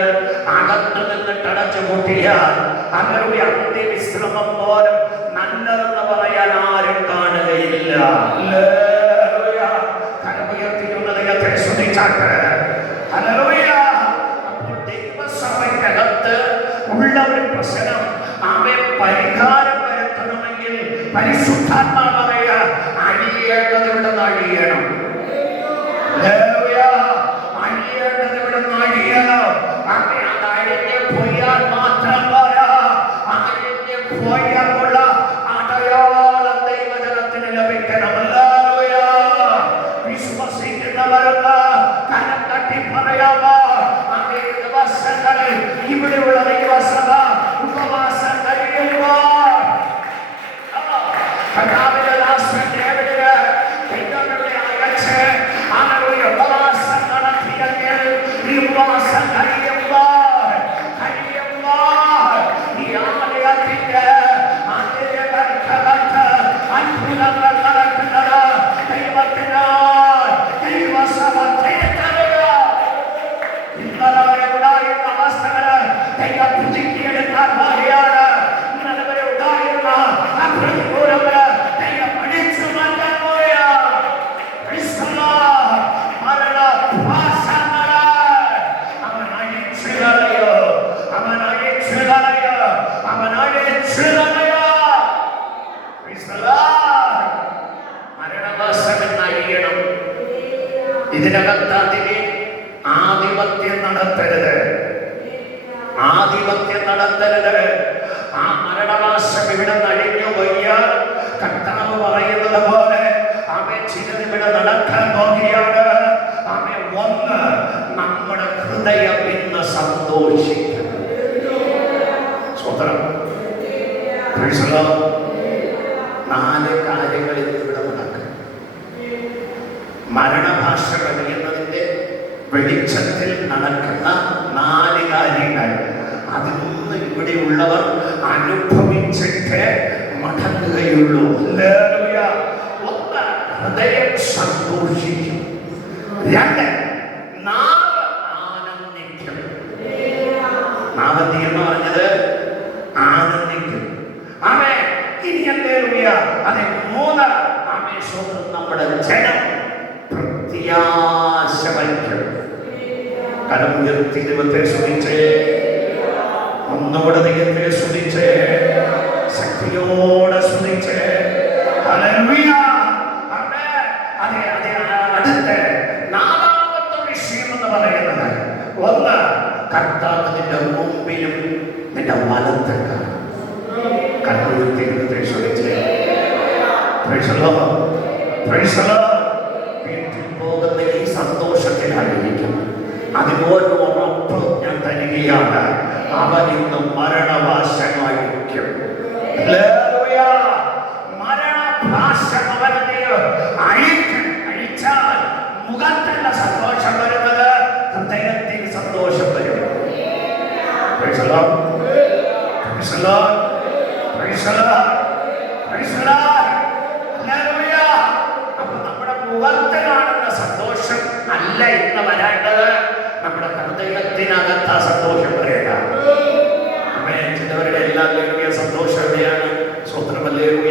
അകത്ത് നിന്നിട്ട് അടച്ചുകൂട്ടിയാൽ അങ്ങനെ അന്ത്യവിശ്രമം പോലും നല്ലതെന്ന് പറയാൻ ആരും കാണുകയില്ല. ദൈവസഭയ്ക്കകത്ത് ഉള്ള ഒരു പ്രശ്നം അവയെ പരിഹാരം വരുത്തണമെങ്കിൽ പരിശുദ്ധാത്മാ പറയുക, അഴിയേണ്ടത് ഇവിടെ നിന്ന് അഴിയണം. അഴിയേണ്ടത് ഇവിടെ നിന്ന് അഴിയണം. അത് അഴിഞ്ഞ് പോയാൽ മാത്രം പോരാ, അഴിഞ്ഞ് പോയാലുള്ള അടയാളം ദൈവജനത്തിന് ലഭിക്കണമല്ലോ. വിശ്വസിക്കുന്നവരെന്ന് കരം തട്ടി പറയാമോ? അതേ ദിവസങ്ങളിൽ ഇവിടെയുള്ള ദൈവസഭ ഉപവാസം കഴിയുമ്പോൾ കർത്താവിന്റെ ദാസൻ എവിടെയാ ദൈവങ്ങളെ അയച്ച് അങ്ങനെ ഉപവാസം നടത്തിയെങ്കിൽ ഈ ഉപവാസം കഴിയുമ്പോൾ ഈ ആലയത്തിന്റെ അത്ഭുതങ്ങൾ നടക്കുന്നത് ദൈവത്തിനാൽ ദൈവസഭ ഇന്നലെ ഉണ്ടായിരുന്ന അവസ്ഥകള് ദൈവം പുതുക്കിയെടുക്കാൻ പോലെയാണ്. ഇന്നലെ വരെ ഉണ്ടായിരുന്ന പ്രതികൂലങ്ങള് ദൈവം അടിച്ചു മാറ്റാൻ പോലെയാണ്. അവൻ അഴിച്ചു കളയോ, അവൻ അഴിച്ചു കളയോ, അവൻ അഴിച്ചു കളയോ. മരണവാസം അഴിയണം. ഇതിനകത്ത് അതിനെ ആധിപത്യം നടത്തരുത്, ആധിപത്യം നടത്തരുത്. ആ മരണവാസം ഇവിടെ നഴിഞ്ഞു പോയാൽ കർത്താവ് പറയുന്നത് പോലെ അവൻ ചിലത് ഇവിടെ നടക്കാൻ പോകുകയാണ്. അവൻ ഒന്ന് നമ്മുടെ ഹൃദയം ഇന്ന് സന്തോഷിക്കണം. സ്വതന്ത്രം 4 കാര്യങ്ങൾ ഇവിടെ നടക്കും. മരണഭാഷ കഴിയുന്നതിന്റെ വെളിച്ചത്തിൽ നടക്കുന്ന 4 കാര്യങ്ങൾ. അതിലൊന്ന് ഇവിടെയുള്ളവർ അനുഭവിച്ചിട്ട് മടങ്ങുകയുള്ളൂ. ഒന്ന്, ഹൃദയം സന്തോഷിക്കും. 2, നാവ് ആനന്ദിക്കും. നാവന്തി എന്ന് പറഞ്ഞത് ആനന്ദിക്കും. ആമേൻ. ഇനി ഹല്ലേലൂയ. അതെ. 3, ആമേൻ. നമ്മുടെ ജനം പ്രത്യാശ വയ്ക്കും. കരം ഉയർത്തി ദൈവത്തെ സ്തുതിച്ചേ, ഒന്നുകൂടെ ദൈവത്തെ സ്തുതിച്ചേ, ശക്തിയോടെ സ്തുതിച്ചേ. ഹല്ലേലൂയ. ആമേൻ. അതെ. അടുത്ത 4ാമത്തെ വിഷയം എന്ന് പറയുന്നത്, ഒന്ന്, കർത്താവ് നിന്റെ മുമ്പിലും നിന്റെ വലത്തും. കരം ഉയർത്തി ദൈവത്തെ സ്തുതിച്ചേ. Praise the Lord, praise the Lord. പോകുന്ന ഈ സന്തോഷത്തിലായിരിക്കും. അതിനോട് ഉറപ്പ് ഞാൻ തരികയാണ്, അവൻ ഇന്ന് മരണഭാഷമായിരിക്കും. മരണഭാഷം അവനെ അഴിച്ചാൽ മുഖത്തല്ല സന്തോഷം വരുന്നത്, ഹൃദയത്തിന് സന്തോഷം വരും. അപ്പൊ നമ്മുടെ മുഖത്ത് കാണുന്ന സന്തോഷം അല്ല ഇന്ന് വരേണ്ടത്, നമ്മുടെ ഹൃദയത്തിനകത്ത് ആ സന്തോഷം വരേണ്ട. ചിലവരുടെ എല്ലാ സന്തോഷം എവിടെയാണ്? സ്വന്തം ഹല്ലേലൂയ.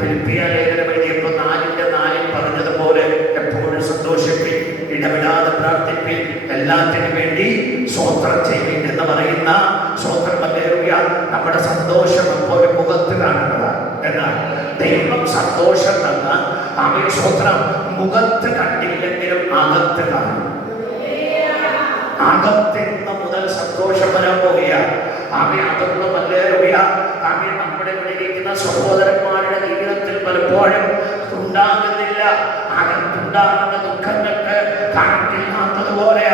ഫിലിപ്പിയ ലേഖനം എഴുതിയപ്പോൾ 4:4 പറഞ്ഞതുപോലെ എപ്പോഴും സന്തോഷിപ്പിൻ, ഇടപെടാതെ പ്രാർത്ഥിപ്പിൻ, എല്ലാത്തിനും വേണ്ടി സ്വോത്രം ചെയ്യുവിൻ എന്ന് പറയുന്ന സ്വോത്രം ഹല്ലേലൂയ. നമ്മുടെ സന്തോഷം തന്ന ആമേൻ സ്തോത്രം മുഖത്ത് കണ്ടില്ലെങ്കിലും അകത്ത് കാണും. അകത്തിന്ന് മുതൽ സന്തോഷം വരാൻ പോവുകയാണ്. ആമേൻ അതൊന്നും ഹല്ലേലൂയ. ആമേൻ നമ്മുടെ ഇവിടെ ഇരിക്കുന്ന സഹോദരന്മാരുടെ ജീവിതത്തിൽ പലപ്പോഴും ഉണ്ടാകുന്നില്ല. അകത്തുണ്ടാകുന്ന ദുഃഖങ്ങൾക്ക് കണക്കില്ലാത്തതുപോലെ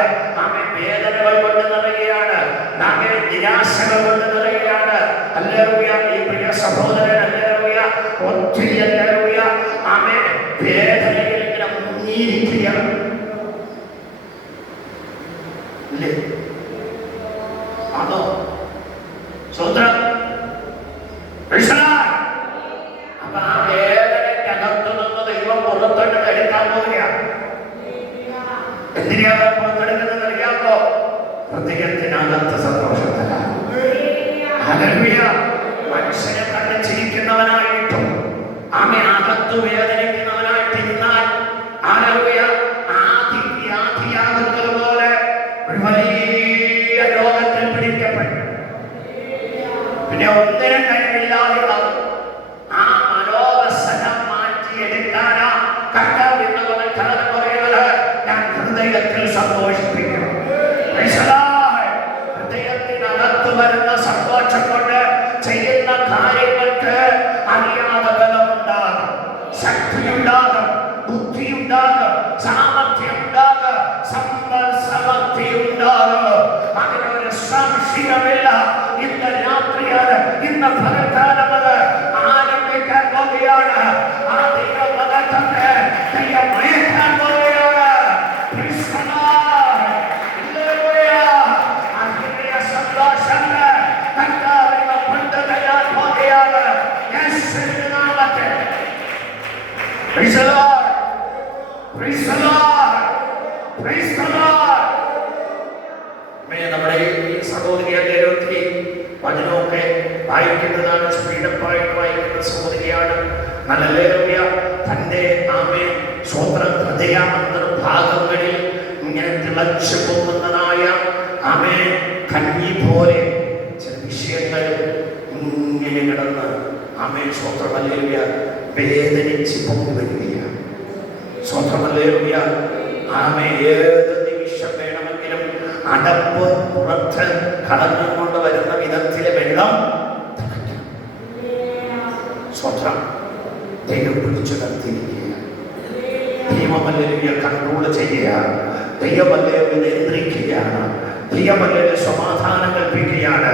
ആമേൻ വേദനകൾ കൊണ്ട് നിറയുകയാണ്. ആമേൻ നിരാശകൾ കൊണ്ട് നിറയുകയാണ്. ഹല്ലേലൂയ. ഈ പ്രിയ സഹോദരൻ ഹല്ലേലൂയ ഒത്തിരി ഹല്ലേലൂയ ആമേൻ വേദനയിൽ ഇങ്ങനെ മുങ്ങിയിരിക്കുകയാണ്. ആണോ സ്വന്തം? അപ്പൊ ആ വേദനയ്ക്കകത്തു നിന്ന് ദൈവം പുറത്തോട്ട് എടുക്കാൻ പോവുകയാണ്. എന്തിനാണ് പുറത്തെടുക്കുന്നത് അറിയാമോ? ഹൃദയത്തിനകത്ത് സന്തോഷം തരാൻ. ഹല്ലേലൂയ. മനുഷ്യനെ കണ്ട് ചിരിക്കുന്നവനായിട്ടും ആമേൻ അകത്തു വേദനിക്കുന്നവനായിട്ടിരുന്നാൽ ഹല്ലേലൂയ ആധിയാകുന്നത് പോലെ ഒരു വലിയ രോഗത്തിൽ പിടിക്കപ്പെട്ടു. പിന്നെ ഒന്നിനും കഴിവില്ലാതെ ആ മനോവസനം മാറ്റിയെടുക്കാനാ കർത്താവ് എന്ന് പറയുന്നത് ഞാൻ ഹൃദയത്തിൽ സന്തോഷിപ്പിക്കണം. ഹൃദയത്തിനകത്ത് വരുന്ന സന്തോഷം കൊണ്ട് ചെയ്യുന്ന കാര്യങ്ങൾക്ക് അറിയാതെ ബലമുണ്ടാകും, ശക്തിയുണ്ടാകും, ബുദ്ധിയുണ്ടാകും, സാമർഥ്യമുണ്ടാകും, സമൃദ്ധിയുണ്ടാകും. അതിനൊരു സംശയമില്ല. ഇന്ന് രാത്രിയാണ്, ഇന്ന് ഫലകാലമത് ആരംഭിക്കാൻ പോവുകയാണ്. ആ ദൈവമതത്തെ ദൈവമയക്കാൻ പോവുകയാണ്. അതിന്റെ സന്തോഷങ്ങൾ കർത്താവിനെ കൊണ്ട് തരാൻ പോവുകയാണ്. യേശുവിന്റെ നാമത്തിൽ praise the Lord, praise the Lord, praise the Lord. നമ്മുടെ ഈ സഹോദരിയുടെ ഒത്തിരി വചനമൊക്കെ വായിക്കുന്നതാണ്, സ്പീഡപ്പായിട്ട് വായിക്കുന്ന സഹോദരിയാണ്. ഹല്ലേലൂയ. തൻ്റെ ആമേൻ സ്വന്തം ഹൃദയാന്തർഭാഗങ്ങളിൽ ഇങ്ങനെ തിളച്ചു പോകുന്നതായ ആമേൻ കഞ്ഞി പോലെ ചില വിഷയങ്ങൾ ഇങ്ങനെ കിടന്ന് ആമേൻ സ്വന്തം ഹല്ലേലൂയ വേദനിച്ച് പൊങ്ങി വരികയാണ്. സ്വന്തം ഹല്ലേലൂയ. ആമേൻ ഏത് നിമിഷം വേണമെങ്കിലും അടപ്പ് പുറത്ത് കടന്നുകൊണ്ട് വരുന്ന വിധത്തിലെ വെള്ളം സ്വന്തം ദൈവം പിടിച്ചു നിർത്തിയിരിക്കുകയാണ്. ദൈവമല്ലേലൂയ കൺട്രോൾ ചെയ്യുകയാണ്. ദൈവമല്ലേലൂയ നിയന്ത്രിക്കുകയാണ്. ദൈവമല്ലേലൂയ സമാധാനം കൽപ്പിക്കുകയാണ്.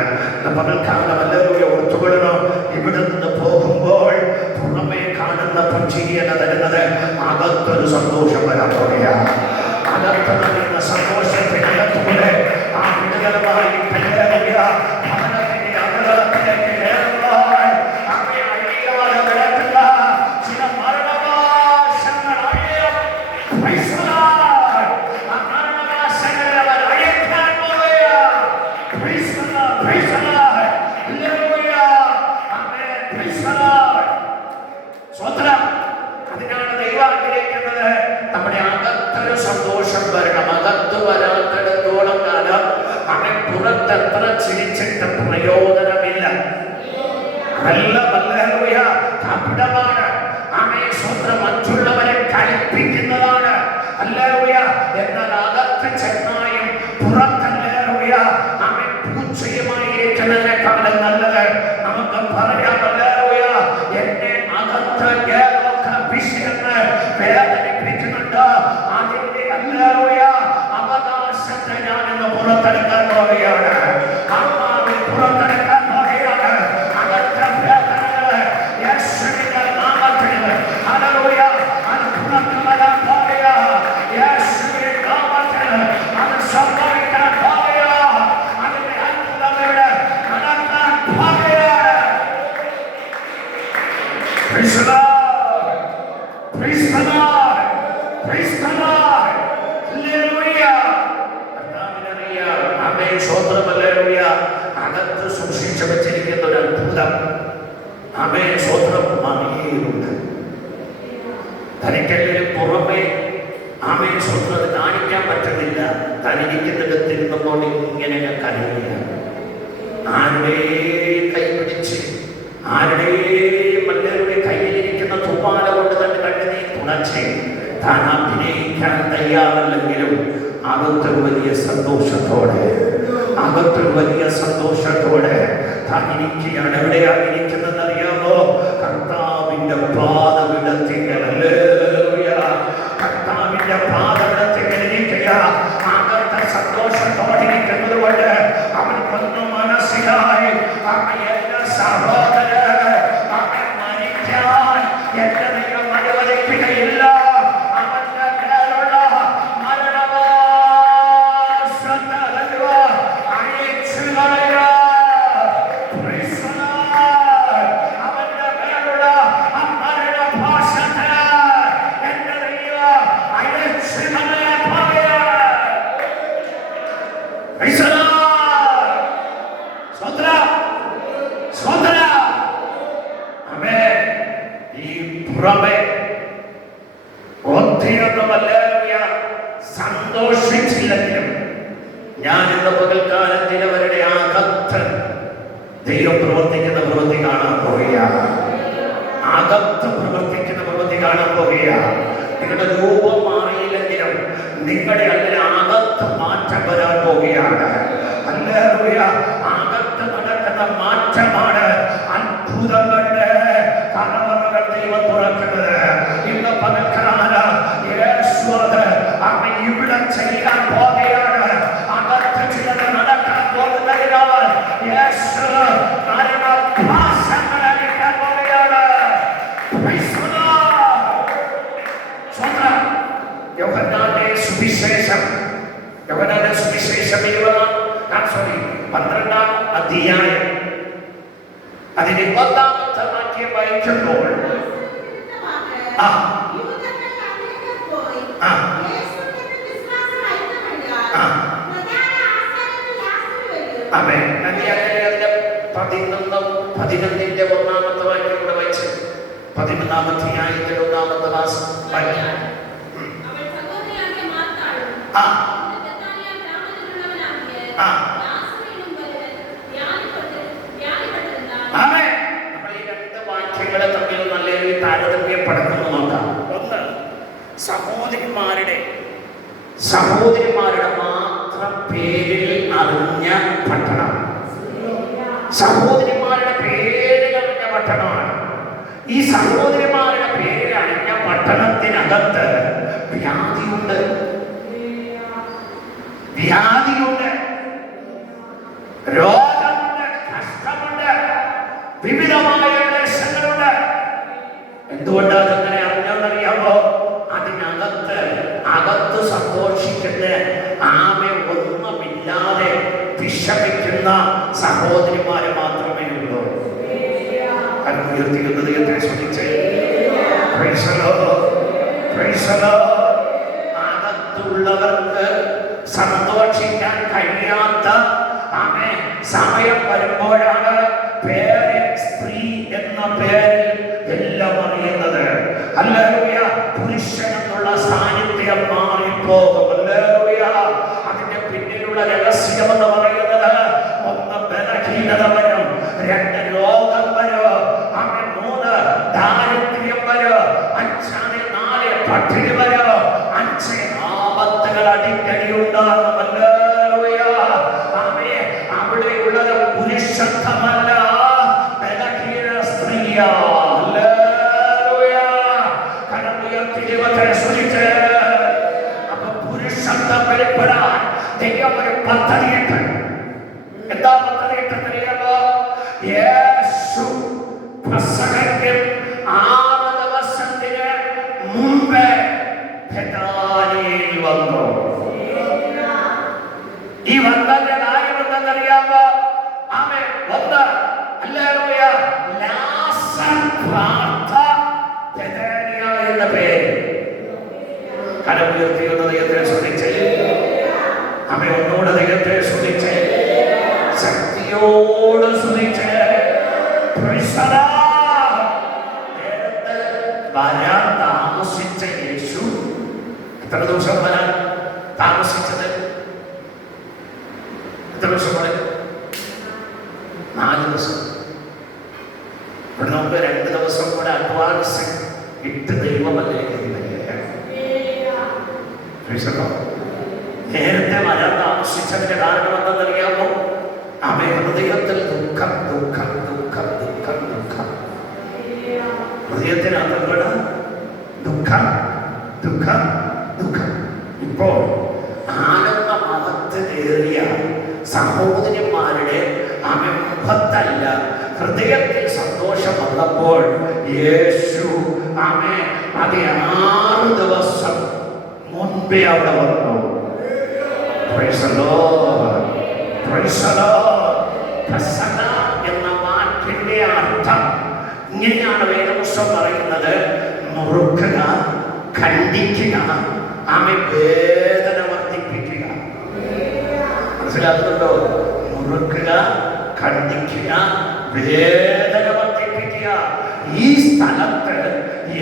പകൽക്കാലം ഹല്ലേലൂയ ഓർത്തുകൊള്ളണം. ഇവിടെ നിന്ന് പോകുമ്പോൾ പുറമേ കാണുന്ന പുഞ്ചിരിയല്ല തരുന്നത്, അകത്തൊരു സന്തോഷം വരാൻ പോവുകയാണ്. അകത്ത് നൽകുന്ന സന്തോഷത്തിനകത്തൂടെ ആ വിടുതലുമായി ഹല്ലേലൂയ ഭവനത്തിന്റെ അകലത്തിലേക്ക് കയറുമ്പോൾ നമ്മെ അഴിയാതെ കിടക്കുന്ന ചില മരണവാസങ്ങൾ അഴിയും. Praise the Lord. ആ മരണവാസങ്ങളെ അവർ അഴിക്കാൻ പോവുകയാണ്. Praise the Lord, praise the Lord. Hallelujah. Amen. Praise the Lord. സ്വതന്ത്രം. അതിനാണ് ദൈവം ആഗ്രഹിക്കുന്നത് നമ്മുടെ അകത്തൊരു സന്തോഷം വരണം. അകത്ത് വരാത്തിടത്തോളം കാലം അവൻ പുറത്തെത്ര ചിരിച്ചിട്ട് പ്രയോജനമില്ല. അതെല്ലാം ഹല്ലേലൂയ കപടമാണ്. ആമേൻ സ്വന്തം മറ്റുള്ളവരെ കളിപ്പിക്കുന്നതാണ്. ഹല്ലേലൂയ. എന്നാൽ അകത്ത് ചെന്നായും പുറത്ത് ഹല്ലേലൂയ ആമേൻ പൂച്ചയുമായി ഇരിക്കുന്നതിനേക്കാളും നല്ലത് നമുക്ക് പറയാം ഹല്ലേലൂയ എന്നെ അകത്ത് വിഷയങ്ങൾ വേദനിപ്പിക്കുന്നുണ്ട്. അതിന്റെ ഹല്ലേലൂയ അവകാശത്തെ ഞാൻ ഇന്ന് പുറത്തെടുക്കാൻ പോവുകയാണ്. ആത്മാവിൽ പുറത്തെടുക്കാൻ പോവുകയാണ്. അകത്തെ വേദനകള് യേശുവിന്റെ നാമത്തിൽ ഹല്ലേലൂയ അത് പുറത്തു വരാൻ പോവുകയാണ്. യേശുവിന്റെ നാമത്തിൽ അത് സംഭവിക്കാൻ പോവുകയാണ്. അതിന്റെ അത്ഭുതങ്ങളുടെ നടക്കാൻ പോവുകയാണ്. Praise the Lord. Praise the Lord. Praise the Lord. Hallelujah. കർത്താവിനറിയാം. ആമേൻ. സ്തോത്രം. ഹല്ലേലൂയ. അകത്ത് സൂക്ഷിച്ചു വെച്ചിരിക്കുന്ന ഒരു അത്ഭുതം ആമേൻ സ്തോത്രം മറിയുന്നുണ്ട്. തനിക്കെല്ലാം പുറമെ ആമേൻ സ്തോത്രം അത് കാണിക്കാൻ പറ്റുന്നില്ല. തനിരിക്കുന്നിടത്തിരുന്നോണ്ട് ഇങ്ങനെ കരയുകയാണ്. ആരുടെയും കൈ പിടിച്ച് ആരുടെയും ഹല്ലേലൂയ കയ്യിലിരിക്കുന്ന തുമ്പാല സന്തോഷത്തോടെ, അകത്തൊരു വലിയ സന്തോഷത്തോടെ താൻ ഇരിക്കുകയാണ്. എവിടെയാണ് ഇരിക്കുന്നത് അറിയാമോ? കർത്താവിന്റെ പാദപീഠത്തിങ്കൽ. ഹല്ലേലൂയ. കർത്താവിന്റെ പാദപീഠത്തിങ്കൽ ഇരിക്കുക. അകത്തെ സന്തോഷത്തോടെ ഇരിക്കുന്നത് കൊണ്ട് അവൻക്കൊന്നും മനസ്സിലായി. അമ്മയെന്റെ സഹോദരൻ, അവൻ മരിക്കാൻ എന്റെ ദൈവം അനുവദിക്കുകയില്ല. അവന്റെ പേരുള്ള സന്തോഷിച്ചില്ലെങ്കിലും ഞാൻ ഇന്ന് പകൽക്കാലത്തിൽ അവരുടെ അകത്ത് ദൈവം പ്രവർത്തിക്കുന്ന പ്രവൃത്തി കാണാൻ പോവുകയാണ്. അകത്ത് പ്രവർത്തിക്കുന്ന പ്രവൃത്തി കാണാൻ പോവുകയാണ്. നിങ്ങളുടെ രൂപം മാറിയില്ലെങ്കിലും നിങ്ങളുടെ അതിന് അകത്ത് മാറ്റം വരാൻ പോവുകയാണ്. ഹല്ലേലൂയ. അകത്ത് നടക്കുന്ന മാറ്റമാണ് അത്ഭുതങ്ങളുടെ കടമകൾ ദൈവം തുറക്കുന്നത്. ഇന്ന് പകൽക്കാലം യേശു അവൻ ഇവിടെ ചെയ്യാൻ പോവുകയാണ്. അകത്ത് ചിലത് നടക്കാൻ പോകുന്നതിനാൽ യേശു മരണഭാഷകൾ അടിക്കാൻ പോവുകയാണ്. യോഹന്നാന്റെ സുവിശേഷം 12-ാം അധ്യായം അതിന്റെ 10-ാമത്തെ വാക്യം വായിക്കുമ്പോൾ അതിന്റെ 11-ന്റെ 1-ാമത്തെ വാക്യം കൂടെ വായിച്ചു. 11-ാം അധ്യായത്തിൽ 1-ാമത്തെ വാക്യം. നമ്മൾ ഈ രണ്ട് വാക്യങ്ങളെ തമ്മിൽ നല്ലൊരു താരതമ്യപ്പെടുത്തുന്നു നോക്കാം. ഒന്ന്, സഹോദരിമാരുടെ മാത്രം പേരിൽ അറിഞ്ഞ പട്ടണം. സഹോദരിമാരുടെ പേരിൽ അറിഞ്ഞ പട്ടണമാണ്. ഈ സഹോദരിമാരുടെ പേരിൽ അറിഞ്ഞ പട്ടണത്തിനകത്ത് വ്യാധിയുണ്ട്, രോഗമുണ്ട്, കഷ്ടമുണ്ട്, വിവിധമായ ദേശങ്ങളുണ്ട്. എന്തുകൊണ്ടാണ് അങ്ങനെ അറിഞ്ഞെന്നറിയാമോ? അതിനകത്ത് സന്തോഷിക്കുന്ന ആമെ ഒന്നുമില്ലാതെ വിഷമിക്കുന്ന സഹോദരിമാരെ മാത്രമേ ഉള്ളൂ. ഉയർത്തിക്കുന്നത് എത്ര ശ്രമിച്ചേ. അകത്തുള്ളവർക്ക് സന്തോഷിക്കാൻ കഴിയാത്ത സമയം വരുമ്പോഴാണ് പേര് സ്ത്രീ എന്ന പേരിൽ എല്ലാം അറിയുന്നത്. ഹല്ലേലൂയ. പുരുഷൻ എന്നുള്ള സാന്നിധ്യം മാറിപ്പോകും. ഹല്ലേലൂയ. അതിന്റെ പിന്നിലുള്ള രഹസ്യം എന്ന് പറയുന്നത് 1 ബലഹീനത വരും, 2 രോഗം വരും, 3 ദാരിദ്ര്യം വരും, 4 പട്ടിണി വരും, 5 ആപത്തുകൾ അടിക്കടി ഉണ്ടാകും. അവിടെയുള്ളത് പുരുഷത്വമല്ല, ബലഹീന സ്ത്രീയാ. അപ്പൊ പുരുഷത്വം വെളിപ്പെടാൻ ദൈവം ഒരു പദ്ധതിയുണ്ട്. എന്താ പദ്ധതിയിട്ടെന്നറിയാമോ? യേശു പ്രസംഗത്തിൽ 6 ദിവസത്തിന് മുമ്പേ ബെഥാനിയിൽ വന്നു. ഈ വന്നതിന്റെ കാര്യം എന്തെന്നറിയാമോ? ആമേൻ. ഒന്ന്, ഹല്ലേലൂയ, ലാസർ പ്രാർത്ഥ ബെഥാനിയ എന്ന പേര്. കരം ഉയർത്തിയുള്ള ദൈവത്തെ സ്തുതിച്ചേ. ആമേൻ. ഒന്നുകൂടെ ദൈവത്തെ സ്തുതിച്ചേ, ശക്തിയോട് സ്തുതിച്ചേ. നേരത്തെ വരാൻ താമസിച്ച യേശു എത്ര ദിവസം വരാൻ താമസിച്ചത്? എത്ര ദിവസം പറയും? 4 ദിവസം. ഇവിടെ നമുക്ക് 2 ദിവസം കൂടെ അഡ്വാൻസ് ഇട്ട് ദൈവമല്ലേ. നേരത്തെ വരാൻ താമസിച്ചതിന്റെ കാരണം എന്തെന്നറിയാമോ? ആമേൻ. ഹൃദയത്തിൽ ദുഃഖം, ദുഃഖം, ദുഃഖം, ദുഃഖം, ദുഃഖം. ഹൃദയത്തിനകത്ത് ദുഃഖം, ദുഃഖം, ദുഃഖം. ഇപ്പോൾ ആനന്ദ മഹത്വമേറിയ സഹോദരന്മാരുടെ മുഖത്തല്ല, ഹൃദയത്തിൽ സന്തോഷം വന്നപ്പോൾ യേശു അത് 6 ദിവസം മുൻപേ അവിടെ വന്നു. Praise the Lord. Praise the Lord. Prasanna എന്ന വാക്കിന്റെ അർത്ഥം ഇങ്ങനെയാണ് വേദപുസ്തകം പറയുന്നത്: മുറുക്കുക, ഖണ്ഡിക്കുക, വേദന വർദ്ധിപ്പിക്കുക. മനസ്സിലാക്കുന്നുണ്ടോ? മുറുക്കുക, ഖണ്ഡിക്കുക, വേദന വർദ്ധിപ്പിക്കുക. ഈ സ്ഥലത്ത്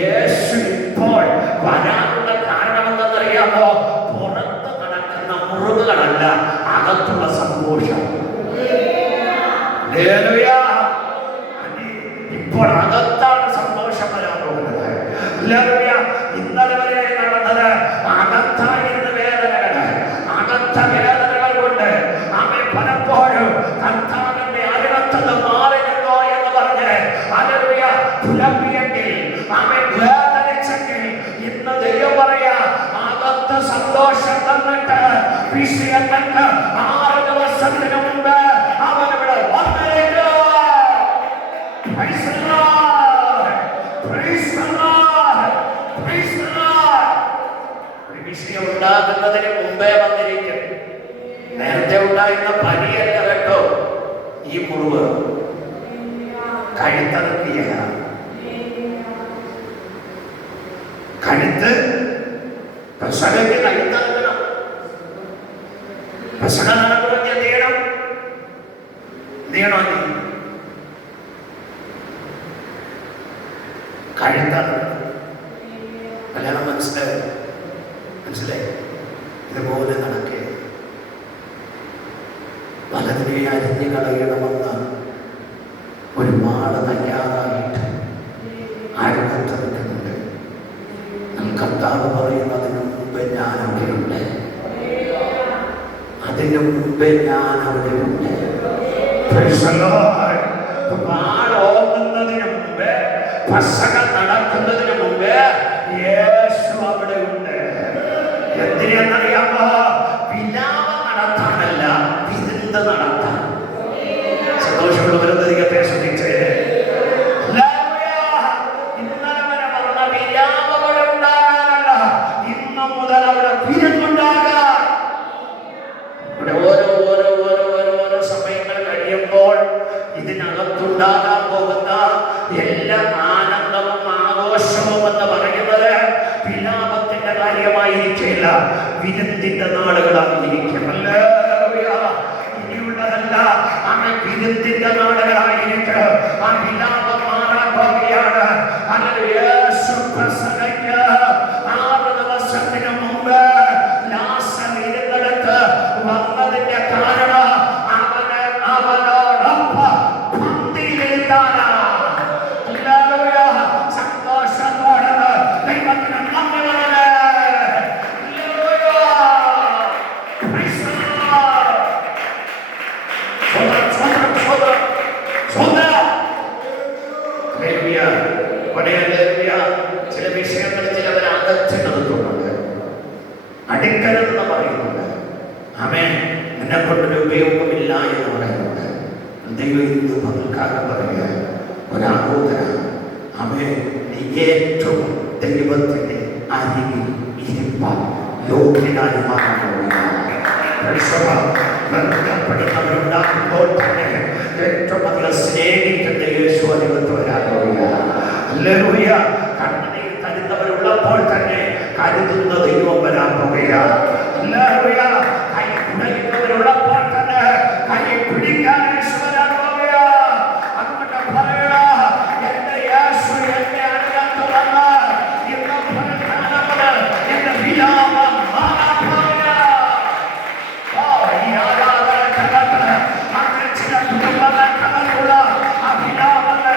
യേശു ഇപ്പോൾ വരാനുള്ള കാരണം എന്തെന്നറിയാമോ? പുറത്ത് നടക്കുന്ന മുറിവുകളല്ല, അകത്തുള്ള സന്തോഷം. ഇപ്പോൾ അകത്താണ് സന്തോഷം വരാൻ പോകുന്നത്. ഇന്നലെ വരെ നടന്നത് അകത്തായിരുന്ന വേദനകള്, അകത്ത വേദനകൾ കൊണ്ട് പലപ്പോഴും കർത്താവിന്റെ അരുളത്തത് മാറിയല്ലോ എന്ന് പറഞ്ഞ് പുലപ്പിയെങ്കിൽ വേദനിച്ചെങ്കിൽ ഇന്ന് ദൈവം പറയാ, അകത്ത സന്തോഷം തന്നിട്ട് വിഷയങ്ങൾക്ക് 6 ദിവസത്തിന് മുമ്പ് അവനിവിടെ വന്നേക്കോ. വിഷയം ഉണ്ടാകുന്നതിന് മുമ്പേ വന്നിരിക്കും. നേരത്തെ ഉണ്ടായിരുന്ന പനിയല്ല കേട്ടോ ഈ മുറിവ്. കഴുത്തറുക്കിയ കഴുത്ത് പ്രസവയ്ക്ക് കഴുത്തറുക്കണം. പ്രസവ നടക്കണമെങ്കിൽ എന്ത് ചെയ്യണം? കഴുത്തറുക്കണം. കല്യാണം മനസ്സിലായി? ഇതുപോലെ നടക്കേ വലതിനെ അരിഞ്ഞു കളയണമെന്ന് ഒരുപാട് തയ്യാറായിട്ട് ആരംഭത്ത് നിൽക്കുന്നുണ്ട്. കർത്താവ് പറയുന്നതിന് മുമ്പേ ഞാൻ അവിടെയുണ്ട്, അതിനു മുമ്പേ ഞാൻ അവിടെയുണ്ട്. ഓർക്കുന്നതിന് മുമ്പേ, പസക നടക്കുന്നതിന് മുമ്പേ യേശു അവിടെ ഉണ്ട്. എന്തിനെന്നറിയാമോ? വിലാപം നടത്താനല്ല, വിരുന്ന് നടത്താൻ. സന്തോഷമുള്ളവരധികത്തെ ശ്രദ്ധിച്ചേ. ഇന്നലെ വരെ വന്ന വിലാപം അവിടെ ഉണ്ടാകാനല്ല, ഇന്നു മുതൽ അവിടെ വിരുന്നുണ്ടാകാൻ. ഇവിടെ ഓരോ സമയങ്ങൾ കഴിയുമ്പോൾ ഇതിനകത്തുണ്ടാകാൻ പോകുന്ന എല്ലാ ആനന്ദവും ആഘോഷവും എന്ന് പറയുന്നത് വിലാപത്തിന്റെ കാര്യമായിരിക്കില്ല, വിരുന്നിന്റെ നാളുകളായിരിക്കും. ഇനിയുള്ളതല്ല, വിരുന്നിന്റെ നാളുകളായിരിക്കും. ആ വിലാപം മാറാൻ പോവുകയാണ്. യേശു പ്രസംഗിക്ക് 6 ദിവസത്തിന് മുമ്പ് ലാസർ ഇരുന്നിടത്ത് വന്നതിന്റെ കാരണം അവനോടൊപ്പം പന്തിയിലിരുത്താനാ. സന്തോഷത്തോടെ ദൈവത്തിന് നന്ദി പറയണേ. ചില വിഷയങ്ങൾ ചിലവർ അകറ്റി നിർത്തുന്നുണ്ട്, അടുക്കലെന്ന് പറയുന്നുണ്ട്. ആമേൻ. എന്നെ കൊണ്ടൊരു ഉപയോഗമില്ല എന്ന് പറയുന്നുണ്ട്. ദൈവം ഇന്ന് പകൽക്കാലം പറയുക, ഒരാലോചന. ആമേൻ. നീ ഏറ്റവും ദൈവത്തിന്റെ അരികിൽ ഇരിപ്പാൻ യോഗ്യനായി ബന്ധപ്പെടുന്നവരുണ്ടാകുമ്പോൾ തന്നെ ഏറ്റവും അധികം സ്നേഹിക്കുന്ന യേശു ദൈവത്തോരാകുക. കണ്ണുനീർ തരുന്നവരുള്ളപ്പോൾ തന്നെ കരുതുന്ന ദൈവം വരാൻ പോകുകയാണ്. കൈ കുടയുന്നവരുള്ളപ്പോൾ തന്നെ കൈ പിടിക്കാൻ യേശു വരാൻ പോകുകയാണ്. അതുകൊണ്ട് പറയുക, എന്റെ യേശു എന്നെ അറിയാത്ത വന്ന് ഇന്ന് പ്രധാനമാണ് എന്റെ വിലാപം മാറാൻ പോകുകയാണ്. ഈ ആരാധന കലർന്ന് അങ്ങനെ ചില കുടുംബങ്ങൾ കലർന്നുള്ള ആ വിലാപങ്ങൾ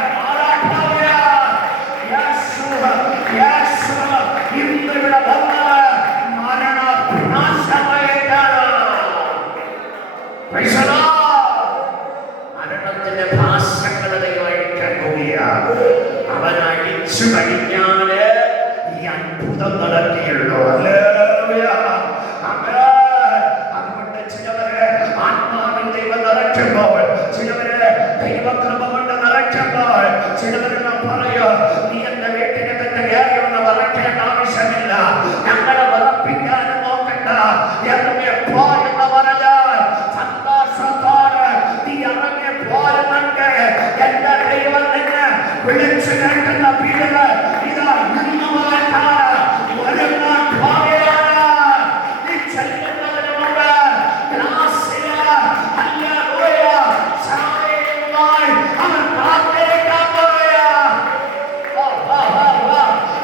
അവൻ അടിച്ചു കഴിഞ്ഞാല് ഈ അത്ഭുതം നടത്തിയുള്ളൂ. ഹല്ലേലൂയ. അതുകൊണ്ട് ചിലവരെ ആത്മാവിൽ ദൈവം നിറയ്ക്കുമ്പോൾ, ചിലവരെ ദൈവകൃപ കൊണ്ട് നിറയ്ക്കുമ്പോൾ, ചിലവരെല്ലാം പറയോ നീ എന്റെ വീട്ടിനെ തന്നെ കയറിയൊന്ന് വിറയ്ക്കേണ്ട ആവശ്യമില്ല, ഞങ്ങളെ വിറപ്പിക്കാനും നോക്കണ്ട, ഇറങ്ങിയപ്പോ എന്ന് പറഞ്ഞാൽ സന്തോഷത്തോടെ നീ ഇറങ്ങിപ്പോരുന്നുണ്ട്. എന്റെ ദൈവം നിന്നെ വിളിച്ചു കേൾക്കുന്ന വീടുകൾ ഇതാ ഇന്ന് മുതൽക്കാണ് ഒരുങ്ങാൻ പോവുകയാണ്. നീ ചെല്ലുന്നതിന് മുമ്പ് ഗ്ലാസ്സില് ഹല്ലേലൂയ സായമായി അവൻ പ്രാർത്ഥിക്കാൻ പോവുകയാണ്.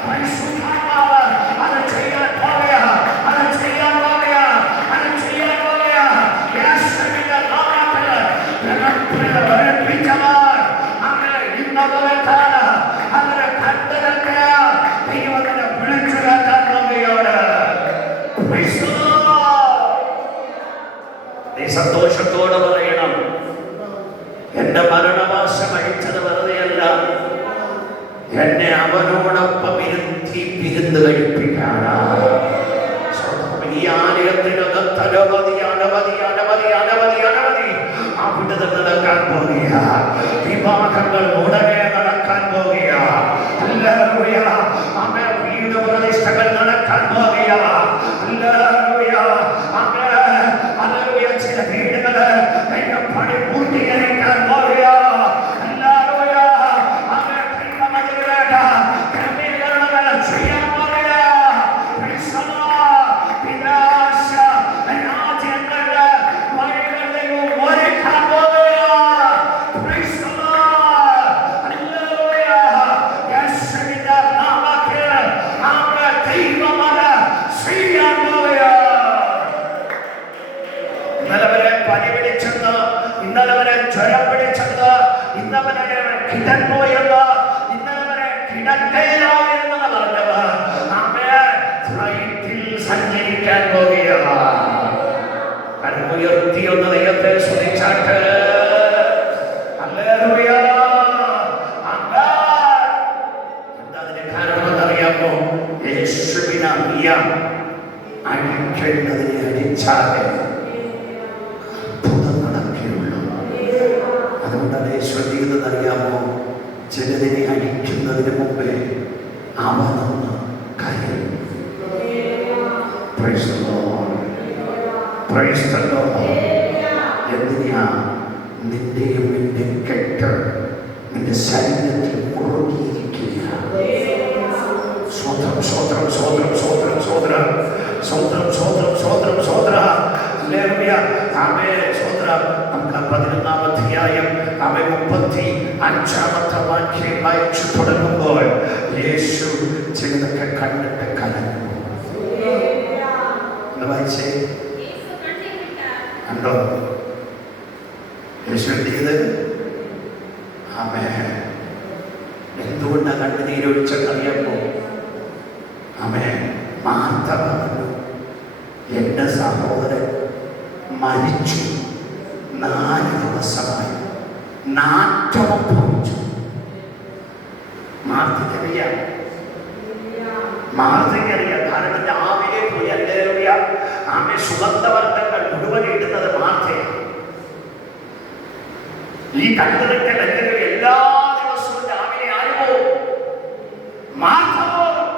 പരിശുദ്ധാത്മാവ് അത് ചെയ്യാൻ പോവുകയാണ്, അത് ചെയ്യാൻ പോവുകയാണ്, അത് ചെയ്യാൻ പോവുകയാണ്. യേശുവിന്റെ നാമത്തിൽ പ്രവർത്തിച്ചവർ അങ്ങനെ ഇന്ന് മുതൽക്കാണ് അവരെ കണ്ടതൊക്കെ ദൈവത്തിനെ വിളിച്ചു കേട്ടാൻ പോവുകയാണ്. നീ സന്തോഷത്തോടെ പറയണം, എന്റെ മരണവാസം അഴിച്ചത് വെറുതെയല്ല, എന്നെ അവനോടൊപ്പം ഇരുത്തി വിരുന്ന് കഴിപ്പിക്കാനാ. ഈ ആലയത്തിനകത്ത് അനവധി അനവധി അനവധി അനവധി അനവധി അവിടുന്ന് നടക്കാൻ പോകുക, വിവാഹങ്ങൾ ഉടനെ നടക്കാൻ പോകുക, ഹല്ലേലൂയ. ആമേൻ. വീട് പ്രതിഷ്ഠകൾ നടക്കാൻ പോകുക, ഹല്ലേലൂയ. ആമേൻ. ഹല്ലേലൂയ. ചില വീടുകള് പണി പൂർത്തീകരിക്കാൻ പോകുക, ഹല്ലേലൂയ. ആമേൻ. ദൈവമതിലുവേണ്ട ക്രമീകരണങ്ങൾ ചെയ്യാൻ പോകുക. വിനാശ രാജ്യങ്ങളുടെ വഴികൾ ദൈവം ഒരുക്കാൻ പോകുക. ഹല്ലേലൂയ. യേശുവിന്റെ നാമത്തിൽ നമ്മുടെ ദൈവം അത് ചെയ്യാൻ പോകുക. ഇന്നലെ വരെ പനി പിടിച്ചെന്ന്, ഇന്നലെ വരെ ജ്വരം പിടിച്ചെന്ന്, ഇന്നലെ വരെ കിടന്നുപോയെന്ന്, ഇന്നലെ വരെ കിടക്കയിലായെന്ന് പറഞ്ഞവർ ഫ്ലൈറ്റിൽ സഞ്ചരിക്കാൻ പോകുകയാണ്. കരമുയർത്തിയൊന്ന് ദൈവത്തെ സ്തുതിച്ചാട്ട്. ഹല്ലേലൂയ. എന്താ അതിന്റെ കാരണമെന്നറിയാമോ? യേശുവിനെ അറിയാം, അടിക്കേണ്ടതിനെ അടിച്ചാലേ അത്ഭുതം നടക്കുകയുള്ളൂ. അതുകൊണ്ടാണ് യേശു ചെയ്യുന്നതെന്നറിയാമോ? ചിലതിനെ അടിക്കുന്നതിന് മുമ്പേ അവനൊന്ന് കരയും. Praise the Lord. Praise the Lord. എന്തിനാ നിന്റെയും നിന്റെ കെട്ട് നിന്റെ ശരീരത്തിൽ മുറുകിയിരിക്കുക? സ്വതം സ്വതം സ്വതം സ്വതം സ്വതം സ്വതം സ്വതം സ്വതം സ്വതം. ഹല്ലേലൂയ. ആമേൻ. സ്വതം. നമുക്ക് 11-ാം അധ്യായം 35-ാമത്തെ വാക്യം വായിച്ചു തുടങ്ങുമ്പോൾ യേശു ചിലതൊക്കെ കണ്ടിട്ട് കലങ്ങും. വായിച്ചേ. കണ്ടോ യേശു എന്ത്? ആമേൻ. എന്തുകൊണ്ടാണ് കണ്ണുനീരൊഴിച്ചെന്നറിയാമോ? ആമേൻ. മാർത്ത പറഞ്ഞു, എന്റെ സഹോദരൻ മരിച്ചു, 4 ദിവസമായി, നാറ്റവും ഭവിച്ചു. മാർത്തയ്ക്കറിയാം, മാർത്തയ്ക്കറിയാം. കാരണം രാവിലെ പോയി ഹല്ലേലൂയ ആമേൻ സുഗന്ധവർഗ്ഗങ്ങൾ മുഴുവൻ ഇടുന്നത് മാർത്തയാണ്. ഈ കണ്ടുകിട്ട ബന്ധങ്ങൾ എല്ലാ ദിവസവും രാവിലെ ആര് പോകും? മാർത്ത പോകും.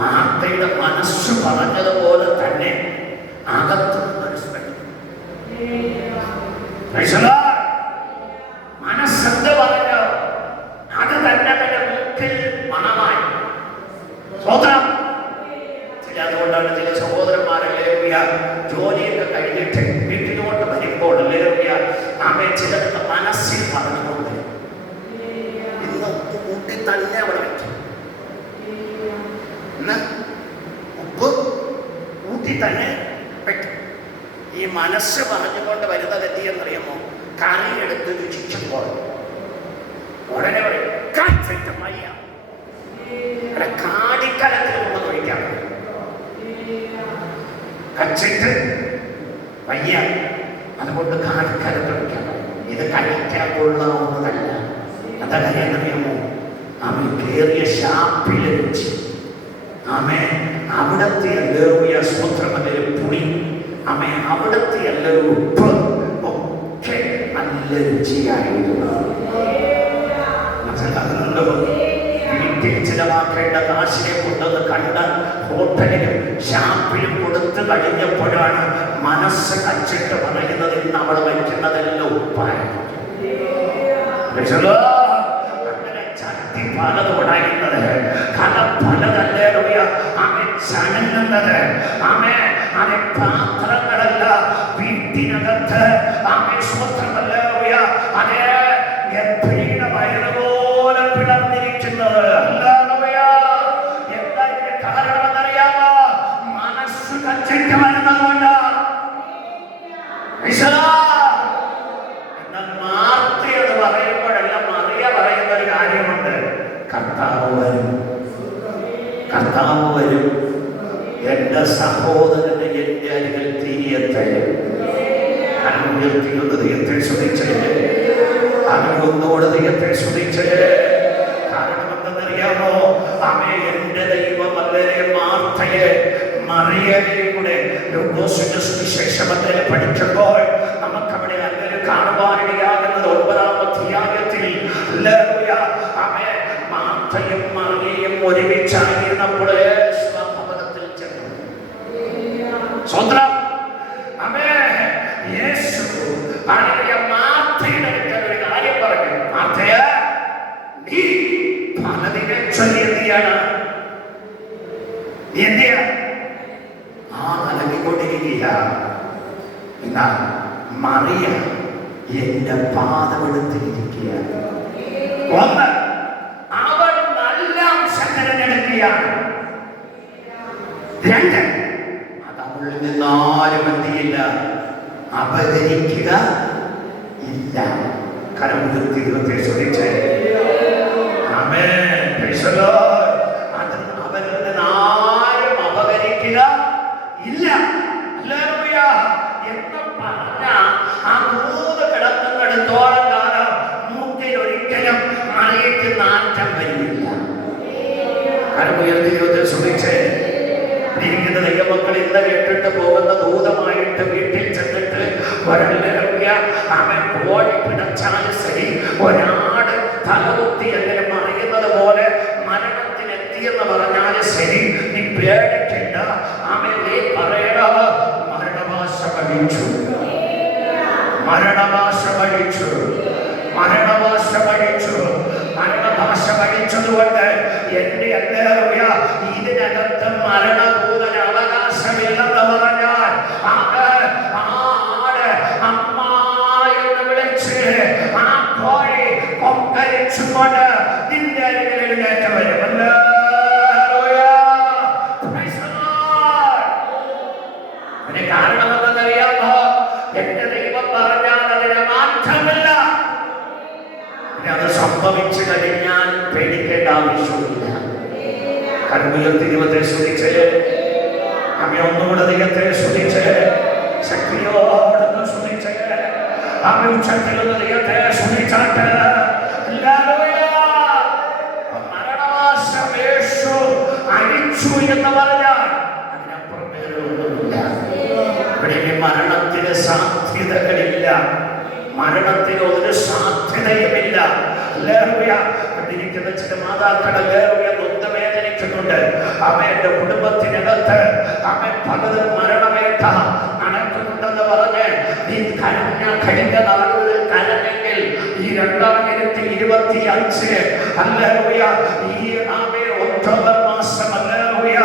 മാർത്തയുടെ മനസ്സ് പറഞ്ഞതുപോലെ തന്നെ അകത്തുനിന്ന് മനസ്സെന്ത് പറഞ്ഞു അത് തന്നെ തന്റെ മൂക്കിൽ മണമായി. സ്വതന്ത്രം. അതുകൊണ്ടാണ് ചില സഹോദരന്മാരല്ലേ ജോലിയൊക്കെ കഴിഞ്ഞിട്ട് വീട്ടിലോട്ട് വരുമ്പോൾ അല്ലേ ആമേ ചിലർക്ക് മനസ്സിൽ പറഞ്ഞുകൊണ്ട് ഇന്ന് ഉപ്പ് കൂട്ടി തന്നെ അവിടെ വയ്ക്കും, ഉപ്പ് കൂട്ടി തന്നെ വയ്ക്കും. ഈ മനസ്സ് പറഞ്ഞുകൊണ്ട് വരുന്നത് എന്തിയെന്നറിയാമോ? കറി എടുത്ത് രുചിക്കുമ്പോൾ ഉടനെ പറയും കാടിക്കലത്തിൽ കൊണ്ട് ഒഴിക്കാം, കച്ചിട്ട് വയ്യ, അതുകൊണ്ട് കാടിക്കലത്തിൽ ഒഴിക്കാം. ഇത് കല്യാണം കൊള്ളാവുന്നതല്ല. എന്താ കാര്യം അറിയാമോ? അവൻ കേറിയ ഷാപ്പിലെ രുചി, ആമേ അവിടത്തെ എല്ലാ സ്വത്രമല്ലൊരു പുളി, ആമേ അവിടത്തെ എല്ലാവരും ഉപ്പ് ഒക്കെ നല്ല രുചിയായിരുന്നു. മനസ്സിലാകുന്നുണ്ടോ? വീട്ടിൽ ചിലവാക്കേണ്ട കാശിനെ കൊണ്ടത് കണ്ട ഹോട്ടലിലും ഷാപ്പിലും കൊടുത്തു കഴിഞ്ഞപ്പോഴാണ് മനസ്സ് കച്ചിട്ട് പറയുന്നത്, ഇന്ന് അവൾ വയ്ക്കുന്നതെല്ലാം ഉപ്പായിരുന്നു. അങ്ങനെ ചട്ടി പലതുണ്ടായിരുന്നത്, കല പലതല്ലേറിയ ആമേ ചണങ്ങുന്നത്, ആമേ അതെ പാത്രങ്ങളല്ല വീട്ടിനകത്ത്, ആമേ സ്വത്രമല്ലേറിയ അതേ എപ്പോഴും വയറുപോലെ പിളർന്നിരിക്കുന്നത്. എന്താ ഇതിന്റെ കാരണമെന്നറിയാമോ? മനസ്സ് കച്ചിട്ട് വരുന്നതുകൊണ്ട്. എന്നാൽ മാർത്ത എന്ന് പറയുമ്പോഴെല്ലാം മറിയ പറയുന്ന ഒരു കാര്യമുണ്ട്, കർത്താവ് വരും, കർത്താവ് വരും, എന്റെ സഹോദരന് എന്റെ അരികിൽ തിരിയട്ടെ. ഉയർത്തിയുള്ള ദൈവത്തെ ശ്രദ്ധിച്ചേ, അതിനൊന്നുകൂടെ ദൈവത്തെ ശ്രദ്ധിച്ചേ. കാരണം എന്തെന്നറിയാമോ? ആമേ എന്റെ ദൈവം വളരെ മാർത്തയെ മറിയയെയും കൂടെ ലൂക്കോസിന്റെ സുവിശേഷം പഠിക്കുമ്പോൾ നമുക്കവിടെ അങ്ങനെ കാണുവാനിടയാകുന്നത് 9-ാം അധ്യായത്തിൽ ആമേ മാർത്തയും മറിയയും ഒരുമിച്ചായിരുന്നപ്പോൾ ഭവനത്തിൽ ചെന്നു. സ്വന്തം ആമേ യേശു മാർത്തയുടെ ഒരു കാര്യം പറഞ്ഞു, മാർത്തയ നീ പലതിനെ ചൊല്ലി എന്തിയാണ്, നീ എന്തിയാ നൽകിക്കൊണ്ടിരിക്കുക. എന്നാൽ മറിയ എന്റെ പാദമെടുത്തിരിക്കുക. ഒന്ന്, അവൾ നല്ല അംശം തിരഞ്ഞെടുക്കുകയാണ്. രണ്ട്, അത് അവളിൽ നിന്നാരും എന്തിയില്ല, അപഹരിക്കുക ഇല്ല. കരമുയർത്തി ദൈവത്തെ ശ്രദ്ധിച്ചേ. ആമേൻ. Praise the Lord. അത് അവരിൽ നിന്നാരും അപഹരിക്കുക ഇല്ല. ഹല്ലേലൂയ എന്ന് പറഞ്ഞ ആ 3 കിടക്കുന്നിടത്തോളം കാലം മൂക്കിൽ ഒരിക്കലും മറിയയ്ക്ക് നാറ്റം വരില്ല. കരമുയർത്തി ദൈവത്തെ ശ്രദ്ധിച്ചേ. ഇരിക്കുന്ന ദൈവമക്കൾ ഇന്ന് കേട്ടിട്ട് പോകുന്ന ദൂതമായിട്ട് വീട്ടിൽ ചെന്നിട്ട് അവൻ കോഴി പിടച്ചാലും ശരി, ഒരാട് തലകുത്തി എങ്ങനെ മറിയുന്നത് പോലെ മരണത്തിനെത്തിയെന്ന് പറഞ്ഞാലും ശരി, നീ പേടിക്കണ്ട. അവൻ നീ പറയണ മരണഭാഷ പഠിച്ചു, മരണഭാഷ പഠിച്ചു, മരണഭാഷ പഠിച്ചു. മരണഭാഷ പഠിച്ചതുകൊണ്ട് എന്റെ ഹല്ലേലൂയ ഇതിനകത്ത് മരണഭൂതന അവകാശമില്ലെന്ന് പറഞ്ഞാൽ ആട് അമ്മ എന്ന് വിളിച്ച് ആ കോഴി കൊക്കരിച്ചുകൊണ്ട് നിന്റെ അരികിൽ എഴുന്നേറ്റ് വരും. അതിന് കാരണം എന്തെന്നറിയാമോ? എന്റെ ദൈവം പറഞ്ഞാൽ അതിന് മാറ്റമില്ല. അത് സംഭവിച്ചു കഴിഞ്ഞാൽ പേടിക്കേണ്ട ആവശ്യമില്ല. കരമുയർത്തി ദൈവത്തെ സ്തുതിച്ചേ. നമ്മെ ഒന്നുകൂടെ ദൈവത്തെ സ്തുതിച്ചേ. ശക്തിയോടെ സ്തുതിച്ചേ. നമ്മെ ഉച്ചത്തിലുള്ള ദൈവത്തെ സ്തുതിച്ചാട്ട്. മരണവാസം യേശു അഴിച്ചു എന്ന് പറഞ്ഞാൽ അതിനപ്പുറം വേറെ ഒന്നുമില്ല. ഇവിടെ മരണത്തിന് സാധ്യതകളില്ല, മരണത്തിന് ഒരു സാധ്യതയുമില്ല. കണ്ടിരിക്കുന്ന ചില മാതാക്കളെ നൊന്തവേദനിക്കുന്നുണ്ട്. അവയുടെ കുടുംബത്തിനകത്ത് അവൻ പലതും മരണവേട്ട നടക്കുന്നുണ്ടെന്ന് പറഞ്ഞ് നീ കഴിഞ്ഞ നാളുകളിൽ കരഞ്ഞെങ്കിൽ ഈ 2025 അല്ലേലൂയ ഈ ഒക്ടോബർ മാസം അല്ലേലൂയ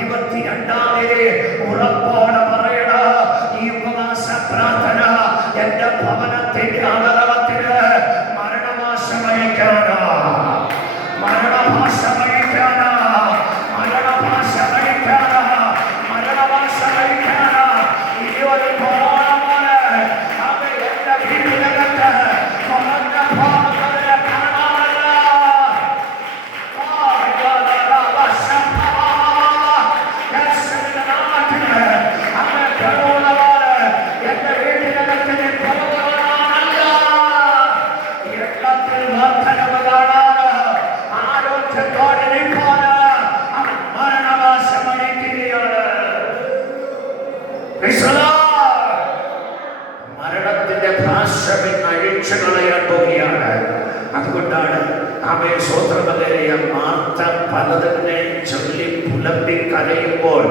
22-ാം തീയതി ഉറപ്പോടെ പറയണ ഈ ഉപവാസ പ്രാർത്ഥന എന്റെ ഭവനത്തിന്റെ ആദരവത്തിന് മരണഭാഷ വഹിക്കാനാ, മരണഭാഷ വഹിക്കാനാ, മരണഭാഷ വഹിക്കാനാ, മരണഭാഷ വഹിക്കാനാ. ഇനിയൊരു കൊറോണ പോലെ അവ എന്റെ വീട്ടിനകത്ത് കുറഞ്ഞ ഭാഗങ്ങളെ കാണാനല്ല. ഒഴിച്ചു കളയാൻ പോവുകയാണ്. അതുകൊണ്ടാണ് ആമേൻ സ്വോത്രമല്ലേലൂയ മാർത്ത പലതിനെ ചൊല്ലി പുലമ്പി കരയുമ്പോൾ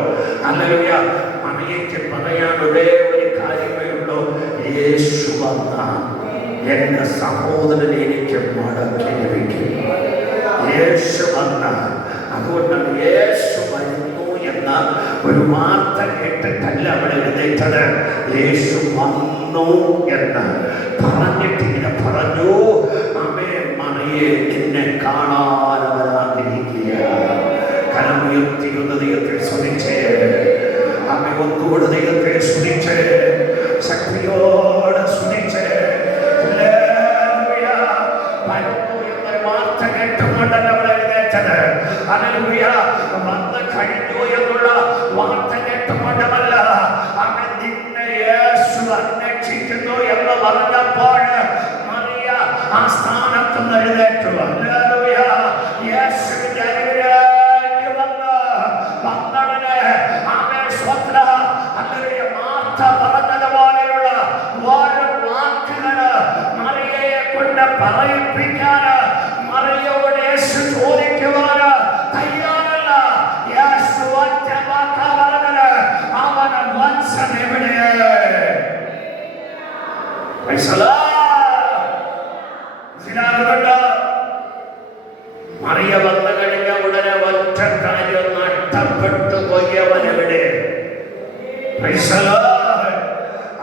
ഹല്ലേലൂയ മറിയയ്ക്ക് പറയാൻ ഒരേ ഒരു കാര്യമേ ഉള്ളൂ, യേശു വന്ന എന്റെ സഹോദരൻ എനിക്ക് മടക്കി ലഭിക്കും. യേശു വന്ന, അതുകൊണ്ടാണ് യേശു വരുന്നു എന്ന ഒരു വാർത്ത കേട്ടിട്ടല്ല അവിടെ എഴുന്നേറ്റത്. യേശു വന്നു എന്ന് പറഞ്ഞിട്ട് ഇങ്ങനെ പറഞ്ഞു, ആമേ മറിയേ നിന്നെ കാണാൻ അവൻ ആഗ്രഹിക്കുക. കരമുയർത്തിയുള്ള ദൈവത്തെ സ്തുതിച്ചേ, ആമേ ഒന്നുകൂടെ ദൈവത്തെ സ്തുതിച്ചേ, ശക്തിയോടെ സ്തുതിച്ചേ. വാർത്ത കേട്ടുകൊണ്ടല്ല അവിടെ എഴുന്നേറ്റത്. ഹല്ലേലൂയ വന്ന് കഴിഞ്ഞു എന്നുള്ള വാർത്ത കേട്ടുകൊണ്ടല്ല, അവൻ നിന്നെ യേശു അന്വേഷിക്കുന്നു എന്ന് പറഞ്ഞപ്പോൾ മറിയ ആ സ്ഥാനത്ത് നിന്ന് എഴുന്നേറ്റു. ഹല്ലേലൂയ യേശുവിന്റെ അരികിലേക്ക് വന്നവനെ ആമേൻ സ്വോത്രം. ഹല്ലേലൂയ മാർത്ത പറഞ്ഞതുപോലെയുള്ള ഓരോ വാക്കുകൾ മറിയയെ കൊണ്ട് പറയിപ്പിക്കാൻ മറിയയോട് യേശു ചോദിക്കുവാൻ തയ്യാറല്ല. യേശു ഒറ്റ വാക്കാ പറഞ്ഞത്, അവന് വത്സൻ എവിടെ? മറിയ വന്നു കഴിഞ്ഞ ഉടനെ ഒറ്റ കാര്യം, നഷ്ടപ്പെട്ടു പോയവനെവിടെ?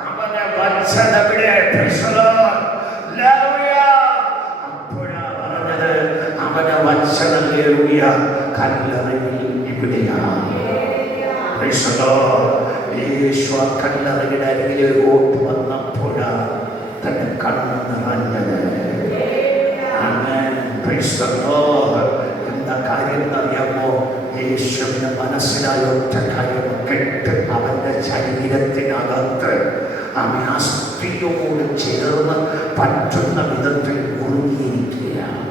അവനെ വത്സൻ എവിടെ? അപ്പോഴാ പറഞ്ഞത്, അവനെ വത്സനല്ലേലൂയ കല്ലറയിൽ ഇവിടെയാണ്. യേശു കല്ലറയുടെ അരികിലോട്ട് വന്നപ്പോഴാണ് തന്റെ കണ്ണ് നിറഞ്ഞത്. എന്താ കാര്യം എന്നറിയാമോ? യേശുവിന് മനസ്സിലായ ഒറ്റ കാര്യം, കെട്ട് അവന്റെ ശരീരത്തിനകത്ത് അവൻ അസ്ഥിയോട് ചേർന്ന് പറ്റുന്ന വിധത്തിൽ മുറുകിയിരിക്കുകയാണ്.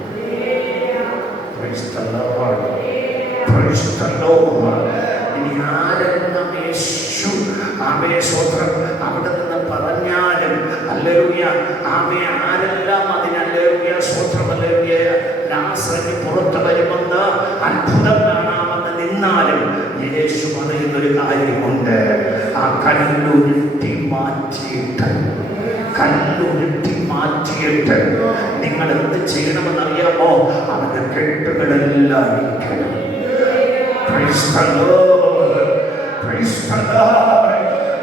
ഇനി ആരെല്ലാം യേശു ആമേ സ്വോത്രം അവിടെ നിന്ന് പറഞ്ഞാലും ഹല്ലേലൂയ ആമേ ആരെല്ലാം അതിന് ഹല്ലേലൂയ സ്വോത്രം ഹല്ലേലൂയ ലാസറിന് പുറത്ത് വരുമെന്ന് അത്ഭുതം കാണാമെന്ന് നിന്നാലും യേശു പറയുന്നൊരു കാര്യമുണ്ട്, ആ കല്ലുരുട്ടി മാറ്റിയിട്ട് നിങ്ങൾ എന്ത് ചെയ്യണമെന്നറിയാമോ? അവന്റെ കെട്ടുകളെല്ലാം അഴിക്കണം. Praise the Lord. Praise the Lord.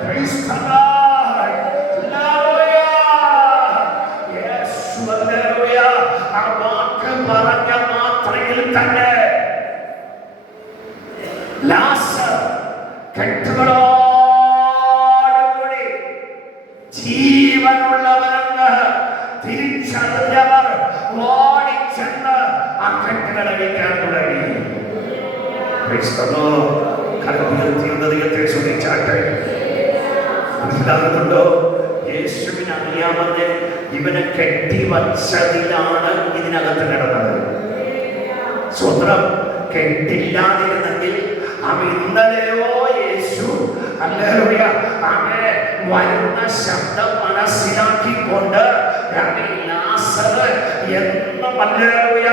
Praise the Lord. Hallelujah. Yes, hallelujah. ആ വാക്ക് പറഞ്ഞ മാത്രയിൽ തന്നെ ലാസർ കെട്ടുകളോടുകൂടി ജീവനുള്ളവരെന്ന് തിരിച്ചറിഞ്ഞവർ ഓടിച്ചെന്ന് ആ കെട്ടുകൾ അഴിക്കാൻ തുടങ്ങി. മനസ്സിലാകുന്നുണ്ടോ? യേശുവിന് അറിയാമെന്ന് ഇവനെ കെട്ടിവച്ചതിലാണ് ഇതിനകത്ത് കിടന്നത്. സ്വത്രം കെട്ടില്ലാതിരുന്നെങ്കിൽ അവൻ ഇന്നലെയോ യേശു ഹല്ലേലൂയ അവനെ വരുന്ന ശബ്ദം മനസ്സിലാക്കിക്കൊണ്ട് ലാസർ എന്നും ഹല്ലേലൂയ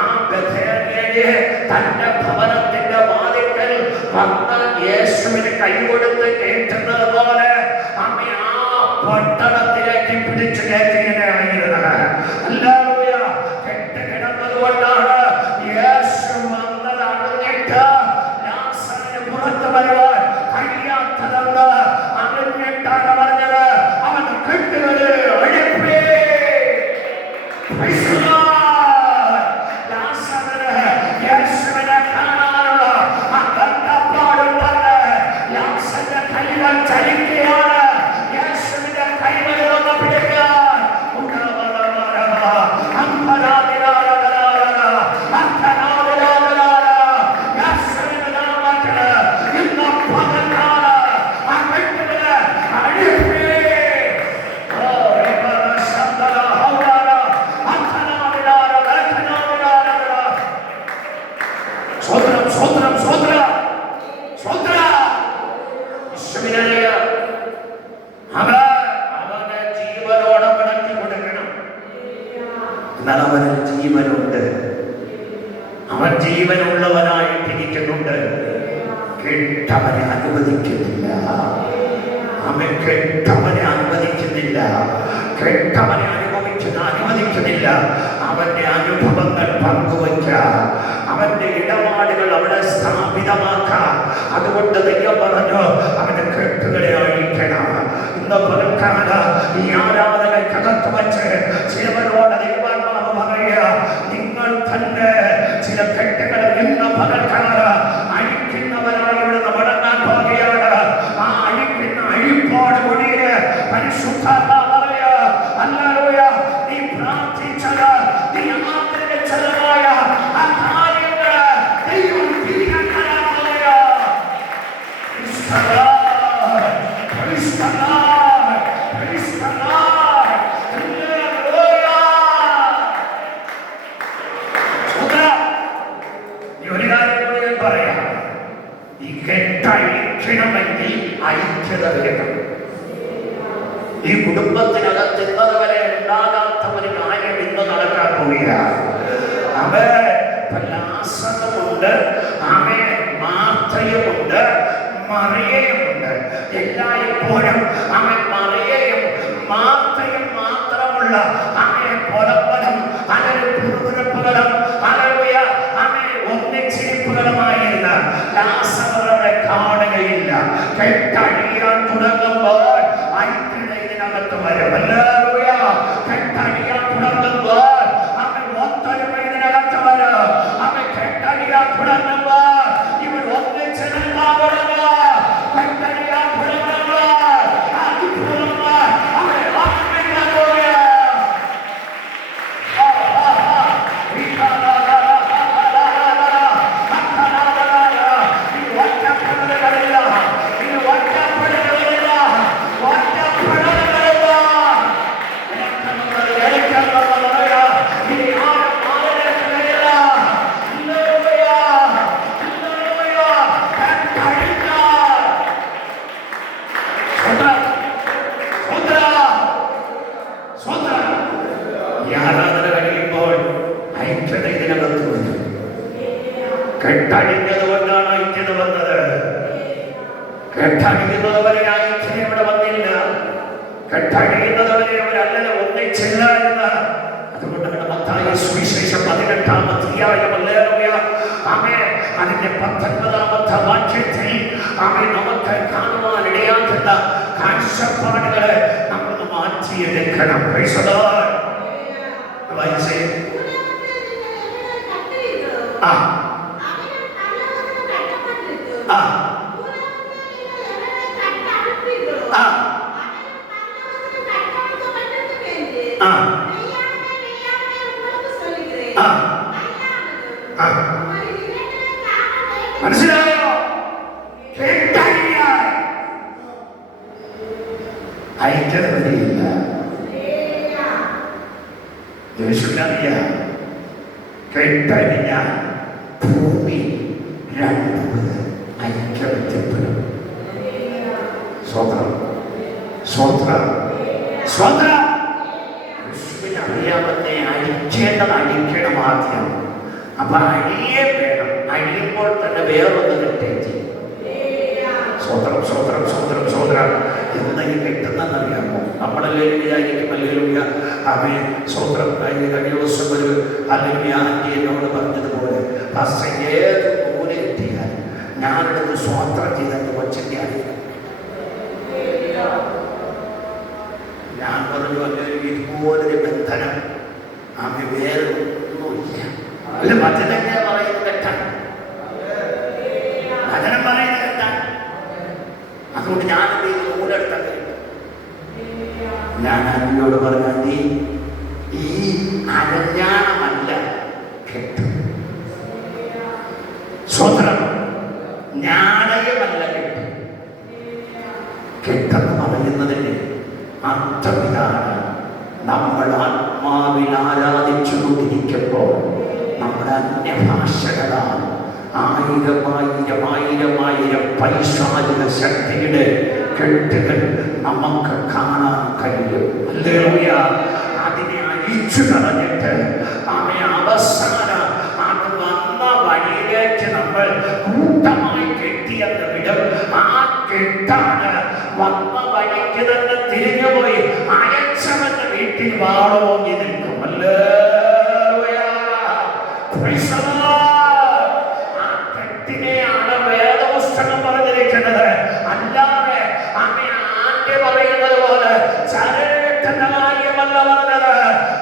ആ ബേഥേലിയയിലെ തന്റെ ഭവനത്തിന്റെ വാതിൽക്കൽ വന്ന് യേശുവിന് കൈകൊടുത്ത് കേട്ടുന്നത് പോലെ അമ്മ ആ പട്ടണത്തിലേക്ക് പിടിച്ചു കയറ്റുകയായിരുന്നത്. ഹല്ലേലൂയ കെട്ട് കിടന്നത് കൊണ്ടാണ് യേശു വന്നത് അറിഞ്ഞിട്ട് ലാസറിന് പുറത്തു വരുവാൻ കഴിയാത്തതെന്ന് അറിഞ്ഞിട്ടാണ് പറഞ്ഞത്. അവൻ കെട്ടുകള് അഴിപ്പേ. യേശുവിനെ കാണാനുള്ള ആ കണ്ടപ്പാടും തന്നെ ലാസറിന്റെ കൈകൾ എന്നാൽ അവന് ജീവനുണ്ട്. അവൻ ജീവനുള്ളവനായിട്ടിരിക്കുന്നുണ്ട്. കെട്ടവനെ അനുവദിക്കുന്നില്ല. അവൻ കെട്ടവനെ അനുവദിക്കുന്നില്ല. കെട്ടവനെ അനുവദിക്കുന്നില്ല. അവന്റെ അനുഭവങ്ങൾ പങ്കുവയ്ക്കാം, അവന്റെ ഇടപാടുകൾ അവിടെ സ്ഥാപിതമാക്കാം. അതുകൊണ്ട് ദൈവം പറഞ്ഞു അവന്റെ കെട്ടുകളെ അഴിക്കണം. ഇന്ന് പലക്കാല ഈ ആരാധനയ്ക്കകത്ത് വച്ച് ചിലവരോട് ദൈവാത്മാവ് പറയുക, നിങ്ങൾ തന്നെ ചില കെട്ടുകളെ ഇന്ന് പലക്കാല അഴിക്കുന്നവരായി ഇവിടെ മടങ്ങാൻ പോകുകയാണ്. ആ അഴിക്കുന്ന അഴിപ്പോട് കൂടി പരിശുദ്ധാത്മാവ് പറയുക, ഹല്ലേലൂയ, നീ പ്രാർത്ഥിച്ചത്, നീ ആഗ്രഹിച്ചതായ ആ കാര്യങ്ങൾ ദൈവം തിരികെ തരാൻ പോകുക. ഒരു കാര്യം കൂടി ഞാൻ പറയാം. ഈ കെട്ടഴിക്കണമെങ്കിൽ ഐക്യത വേണം. ഈ കുടുംബത്തിനകത്ത് ഇന്നതുവരെ ഉണ്ടാകാത്ത ഒരു കാര്യം ഇന്ന് നടക്കാൻ പോവുകയാണ്. അവൻ ലാസറുമുണ്ട്, അവൻ മാർത്തയുമുണ്ട്, മറിയയുമുണ്ട്. എല്ലായ്പ്പോഴും അവൻ മറിയയും മാർത്തയും മാത്രമുള്ള അവയെ പൊലപ്പലും അവന് പുറപ്പുകളും അലറുയ അവയെ ഒന്നിച്ചിരിപ്പുകളുമായിരുന്ന ലാസറുടെ കാണുകയില്ല. കെട്ടഴിയാൻ തുടങ്ങുമ്പോൾ ഐക്യത ഇതിനകത്ത് വരും. ഹല്ലേലൂയ. കെട്ടഴിയാൻ തുടങ്ങുമ്പോൾ അവൻ ഒത്തൊരുമ ഇതിനകത്ത് വരും. അവൻ കെട്ടഴിയാൻ തുടങ്ങുമ്പോൾ ഇവർ ഒന്നിച്ച് നിൽക്കാൻ തുടങ്ങുക. കെട്ടഴിയാൻ തുടങ്ങുമ്പോൾ അവൻ ഓർമ്മിക്കാൻ പോവുക. കെട്ടഴിഞ്ഞത് കൊണ്ടാണ് ഐക്യത വന്നത്. കെട്ടഴിയുന്നത് വരെ ഐക്യത ഇവിടെ വന്നില്ല. കെട്ടഴിയുന്നത് വരെ അവരല്ല ഒന്നിച്ചില്ല എന്ന്. അതുകൊണ്ടാണ് മത്തായി സുവിശേഷം 18-ാം അധ്യായം അതിന്റെ 19-ാമത്തെ വാക്യത്തിൽ നമുക്ക് കാണുവാൻ ഇടയാക്കുന്ന കാഴ്ചപ്പാടുകളെ നമ്മൾ മാറ്റിയെടുക്കണം. വായിച്ചേ. ആ ആ ആ മനസ്സിലായോ? ഐക്യത വരില്ല. യേശുവിനറിയാം, കെട്ടഴിഞ്ഞ ഭൂമി രണ്ടുപേർ ഐക്യപ്പെടപ്പെടും. സ്വതന്ത്രം സ്വതന്ത്രം സ്വതന്ത്രം. യേശുവിനറിയാമെന്നെ അഴിക്കേണ്ടത് അഴിക്കണം ആദ്യം. അപ്പൊ അഴിയെ വേണം. അഴിയുമ്പോൾ തന്നെ വേറൊന്ന് കെട്ടേറ്റി. സ്വതന്ത്രം സ്വതന്ത്രം സ്വതന്ത്രം സ്വതന്ത്രം എന്ന് ഈ കെട്ടുന്നറിയാമോ? നമ്മളെല്ലാവരും വിചാരിക്കും അല്ലെങ്കിൽ അവൻ സ്വതന്ത്രം. കഴിഞ്ഞ ദിവസം ഒരു അല്ലെങ്കിൽ ആന്റി എന്നോട് പറഞ്ഞതുപോലെ ഏത് നൂല് കിട്ടിയാൽ ഞാനെടുത്ത് സ്വതന്ത്രം ചെയ്തെന്ന് കൊച്ചിൻ്റെ അറിയാം. ഞാൻ പറഞ്ഞു, അല്ലെങ്കിൽ ഇതുപോലൊരു ബന്ധനം അവന് വേറെ ഒന്നുമില്ല. അല്ല, വചനങ്ങൾ പറയുന്നത് തെറ്റാണ്. വചനം പറയുന്നത് തെറ്റാണ്. അതുകൊണ്ട് ഞാൻ എന്ത് ചെയ്തു? നൂലെടുത്ത ഞാൻ അന്നോട് പറഞ്ഞ ഈ അരഞ്ഞാണമല്ല കെട്ട്. സ്വതന്ത്രം ഞാണയമല്ല കെട്ട്. കെട്ടെന്ന് പറയുന്നതിന് അർത്ഥമിതാണ്. നമ്മൾ ആത്മാവിൽ ആരാധിച്ചുകൊണ്ടിരിക്കുമ്പോൾ നമ്മുടെ അന്യഭാഷകളാൽ ആയിരം പൈശാചിക ശക്തിയുടെ കെട്ടുകൾ നമുക്ക് കാണാൻ കഴിയും. ഹല്ലേലൂയ. അതിനെ ഇടിച്ചു കളഞ്ഞിട്ട് അവസാനം അത് വന്ന വഴിയിലേക്ക് നമ്മൾ കൂട്ടമായി കെട്ടിയെന്ന് വിടും. ആ കെട്ടാണ് വന്ന വഴിക്ക് തന്നെ തിരിഞ്ഞുപോയി അയച്ചവന്റെ വീട്ടിൽ വാളോങ്ങി നിൽക്കും. ആ കെട്ടിനെയാണ് വേദപുസ്തകം പറഞ്ഞിരിക്കുന്നത്. അല്ലാതെ ആദ്യം പറയുന്നത് പോലെ ചരേട്ടന്റെ കാര്യമല്ല പറഞ്ഞത്.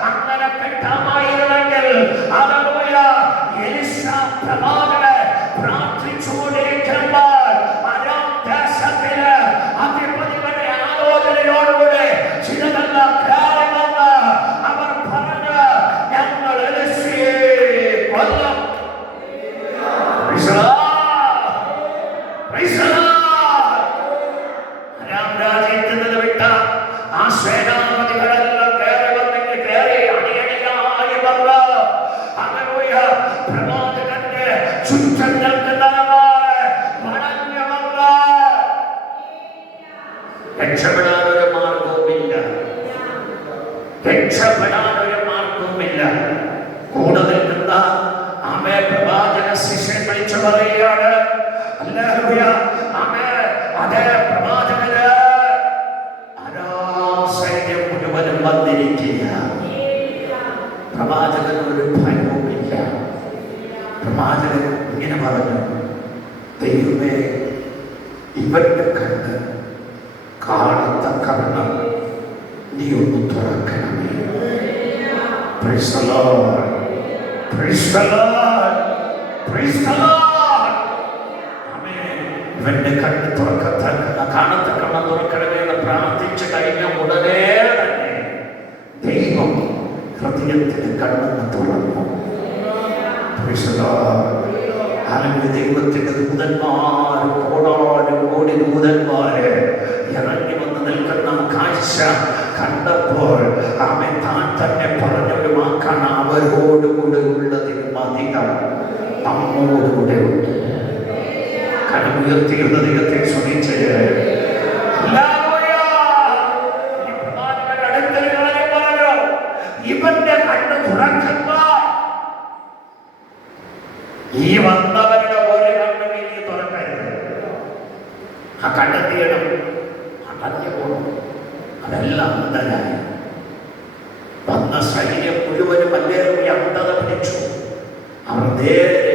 അങ്ങനെ കെട്ടാമായിരുന്നെങ്കിൽ എലീശാ പ്രവാചകൻ പ്രാർത്ഥിച്ചുകൊണ്ടിരിക്കുമ്പോൾ അരാം ദേശത്തില് അധിപതികളുടെ ആലോചനയോടുകൂടി ചിലതെല്ലാം കാര്യമെന്ന് അവർ പറഞ്ഞ് ഞങ്ങൾ എലീശയെ കൊല്ലും. അരാം രാജ്യത്തിൽ നിന്ന് വിട്ട ആ സേനാപതികളെല്ലാം കയറി വന്നെങ്കിൽ കയറി അണിയണിയായി വന്ന് പ്രവാചകന്റെ ചുറ്റും രക്ഷപ്പെടാനൊരു മാർഗവുമില്ല. രക്ഷപ്പെടാനൊരു മാർഗവുമില്ല. കൂടെ നിൽക്കുന്ന ആമേ പ്രവാചക ശിഷ്യൻ വിളിച്ചു പറയുകയാണ്, ഹല്ലേലൂയ, ആമേ അതേ പ്രവാചകന് സൈന്യം മുഴുവനും വന്നിരിക്കുക. പ്രവാചകന് ഒരു ഭയവുമില്ല. പ്രവാചകൻ ഇങ്ങനെ പറഞ്ഞു, ദൈവമേ ഇവരുടെ കണ്ണ് കാണത്ത കണ്ണ് നീ ഒന്ന് തുറക്കണമേ. Praise the Lord. Praise the Lord. Praise the Lord. ആമേൻ. ഇവന്റെ കണ്ണ് കാണത്ത കണ്ണ് തുറക്കണമേ എന്ന് പ്രാർത്ഥിച്ചു കഴിഞ്ഞ ഉടനെ തന്നെ ദൈവം ഹൃദയത്തിന് കണ്ണെന്ന് തുറന്നു. Praise the Lord. അല്ലെങ്കിൽ ദൈവത്തിന്റെ ദൂതന്മാർ, കോടാനുകോടി ദൂതന്മാര് ഇറങ്ങി വന്ന് നിൽക്കുന്ന കാഴ്ച കണ്ടപ്പോൾ ആമേൻ താൻ തന്നെ പറഞ്ഞൊരു വാക്കാണ്, അവരോടുകൂടെ ഉള്ളതിനും അധികം നമ്മോടുകൂടെ ഉണ്ട്. കരമുയർത്തിയുള്ള ദൈവത്തെ സ്തുതിച്ച് ഇവന്റെ കണ്ണ് തുറക്കുമ്പോ ഈ വന്നവരുടെ ഒരു കണ്ണ് നീ തുറക്കരുത്. ആ കണ്ടെത്തിയിടും അടഞ്ഞു പോകണം. അതെല്ലാം അന്ധനായി വന്ന സൈന്യം മുഴുവനും ഹല്ലേലൂയ അന്ധത പിടിച്ചു. അവർ നേരെ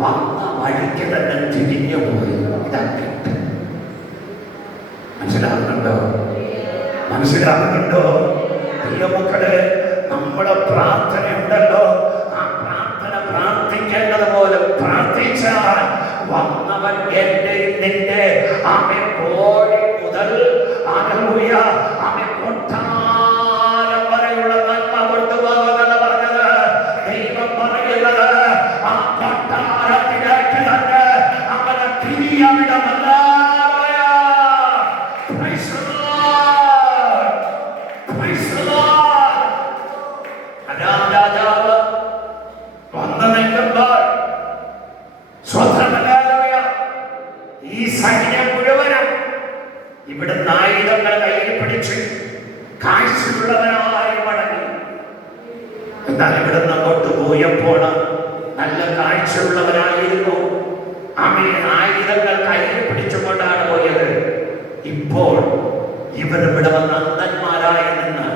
വന്ന വഴിക്ക് തന്നെ തിരിഞ്ഞു പോയി. ഇതാക്കിട്ട് മനസ്സിലാകുന്നുണ്ടോ? മനസ്സിലാകുന്നുണ്ടോ? പ്രിയമക്കളെ, നമ്മുടെ പ്രാർത്ഥന ഉണ്ടല്ലോ, ആ പ്രാർത്ഥന പ്രാർത്ഥിക്കേണ്ടത് പോലെ പ്രാർത്ഥിച്ചാൽ വന്നവൻ എന്റെ നിന്റെ ആമേ കോഴി മുതൽ ഹല്ലേലൂയ ആമേ കൊട്ടാരം വരെയുള്ള നന്മ കൊണ്ടുപോകുമെന്ന് പറഞ്ഞത് ദൈവം പറയുന്നത് ആ കൊട്ടാരത്തിലേക്ക് തന്നെ അവനെ തിരിയവിടമല്ല. രാജാവ് വന്നു നിൽക്കുമ്പോൾ ഈ സൈന്യം മുഴുവനും ഇവിടുന്ന് ആയുധങ്ങൾ കയ്യിൽ പിടിച്ച് കാഴ്ചയുള്ളവനായി മടങ്ങി. എന്നാൽ ഇവിടുന്ന് അങ്ങോട്ട് പോയപ്പോൾ നല്ല കാഴ്ചയുള്ളവനായിരുന്നു. ആയുധങ്ങൾ കയ്യിൽ പിടിച്ചുകൊണ്ടാണ് പോയത്. ഇപ്പോൾ ഇവരിവിടെ വന്ന അന്ധന്മാരായി നിന്ന്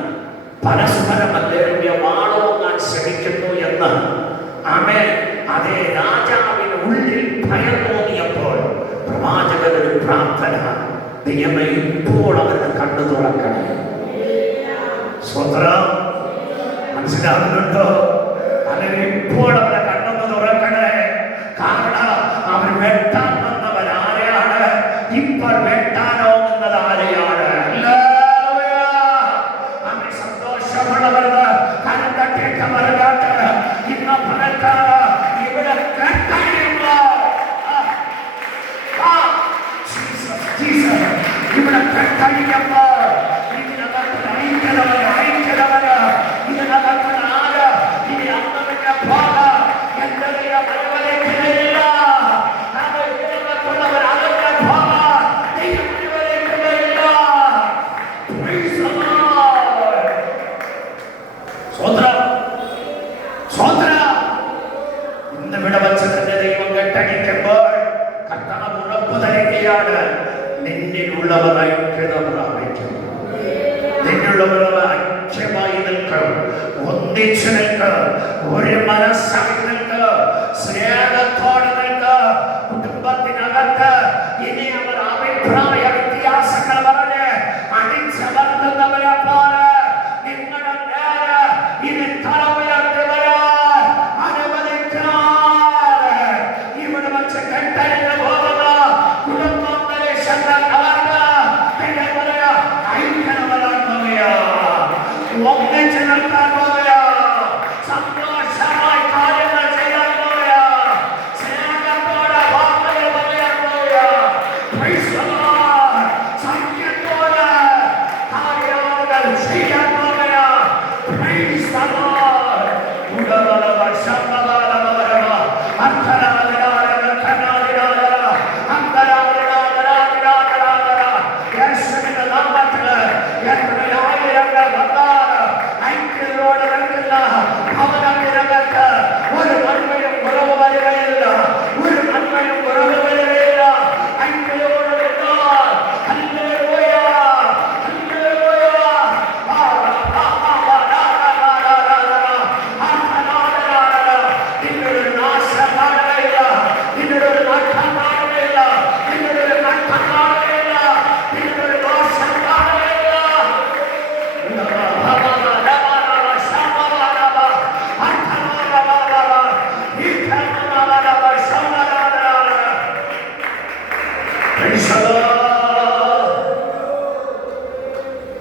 പരസ്പരം ഹല്ലേലൂയ വാളോങ്ങാൻ ശ്രമിക്കുന്നു എന്ന് ആമേൻ അതേ രാജാവിന് ഉള്ളിൽ ഭയം തോന്നിയപ്പോൾ പ്രവാചകരുടെ പ്രാർത്ഥന, ദൈവമേ ഇപ്പോൾ അവരുടെ കണ്ണു തുറക്കണേ. സ്വത്രം മനസ്സിലാകുന്നുണ്ടോ? അല്ലെങ്കിൽ ഇപ്പോൾ അവരുടെ കണ്ണൊന്ന് തുറക്കണേ. കാരണം അവർ വെട്ടാൻ വന്നവർ ആരെയാണ്? ഇപ്പോൾ വെട്ടാനോങ്ങുന്നത് ആരെയാണ്? സന്തോഷമുള്ളവർക്ക് കരണ്ടേക്ക് മറകാട്ട് ഇന്ന് ഫലക്കാറ് ഇവിടെ ഇവിടെ കഴിയുമ്പോൾ ഇതിനകത്ത് ഐക്യതവര് ഇതിനകത്ത് ആര് ഇനി അന്നതിന്റെ ഭാഗ എന്റെ മനവലേക്കില്ല. ഇതിനകത്തുള്ളവർ അതിന്റെ ഭാഗ മനവലേക്കില്ല. സ്വതന്ത്രം സ്വതന്ത്രം. ഇന്ന് ഇവിടെ വച്ച് തന്നെ ദൈവം കെട്ടടിക്കുമ്പോൾ കർത്താവ് ഉറപ്പ് തരികയാണ്, നിന്നിലുള്ളവർ ഐക്യത പ്രാപിക്കും. നിന്നുള്ളവർ ഐക്യമായി നിൽക്കും, ഒന്നിച്ചു നിൽക്കും, ഒരു മനസ്സായി നിൽക്കും, സ്നേഹത്തോടെ നിൽക്കും. കുടുംബത്തിനകത്ത് ഇനി അവർ അഭിപ്രായ വ്യത്യാസങ്ങൾ പറഞ്ഞ് അടിച്ചമർത്തുന്നവരെ പോലെ നിങ്ങളുടെ നേരെ ഇനി തല ഉയർത്തി വരാൻ അനുവദിക്കാതെ ഇവിടെ വച്ച് കെട്ടഴിഞ്ഞു പോകുന്ന കുടുംബത്തിലെ ശബ്ദക്കാർക്ക് ഐക്യവരാൻ പോവുകയാ, ഒന്നിച്ച് നിൽക്കാൻ പോവുകയാ, സന്തോഷമായി കാര്യങ്ങൾ ചെയ്യാൻ പോവുകയാ, സ്നേഹത്തോടെ വാർത്തകൾ പറയാൻ പോവുകയാ, സത്യത്തോടെ കാര്യങ്ങൾ ചെയ്യാൻ പോവുകയാ. ഒരു നന്മയും കുറവ് വരികയില്ല, ഒരു നന്മയും കുറവ് വരികയില്ല. ഐക്യയോടെ നിന്നാൽ ഹല്ലേലൂയ, ഹല്ലേലൂയ. നിന്നൊരു നാശം കാണുകയില്ല, നിന്നൊരു നഷ്ടം കാണുകയില്ല, നിന്നൊരു നഷ്ടം കാണുകയില്ല, നിന്നൊരു ദോഷം കാണുകയില്ല.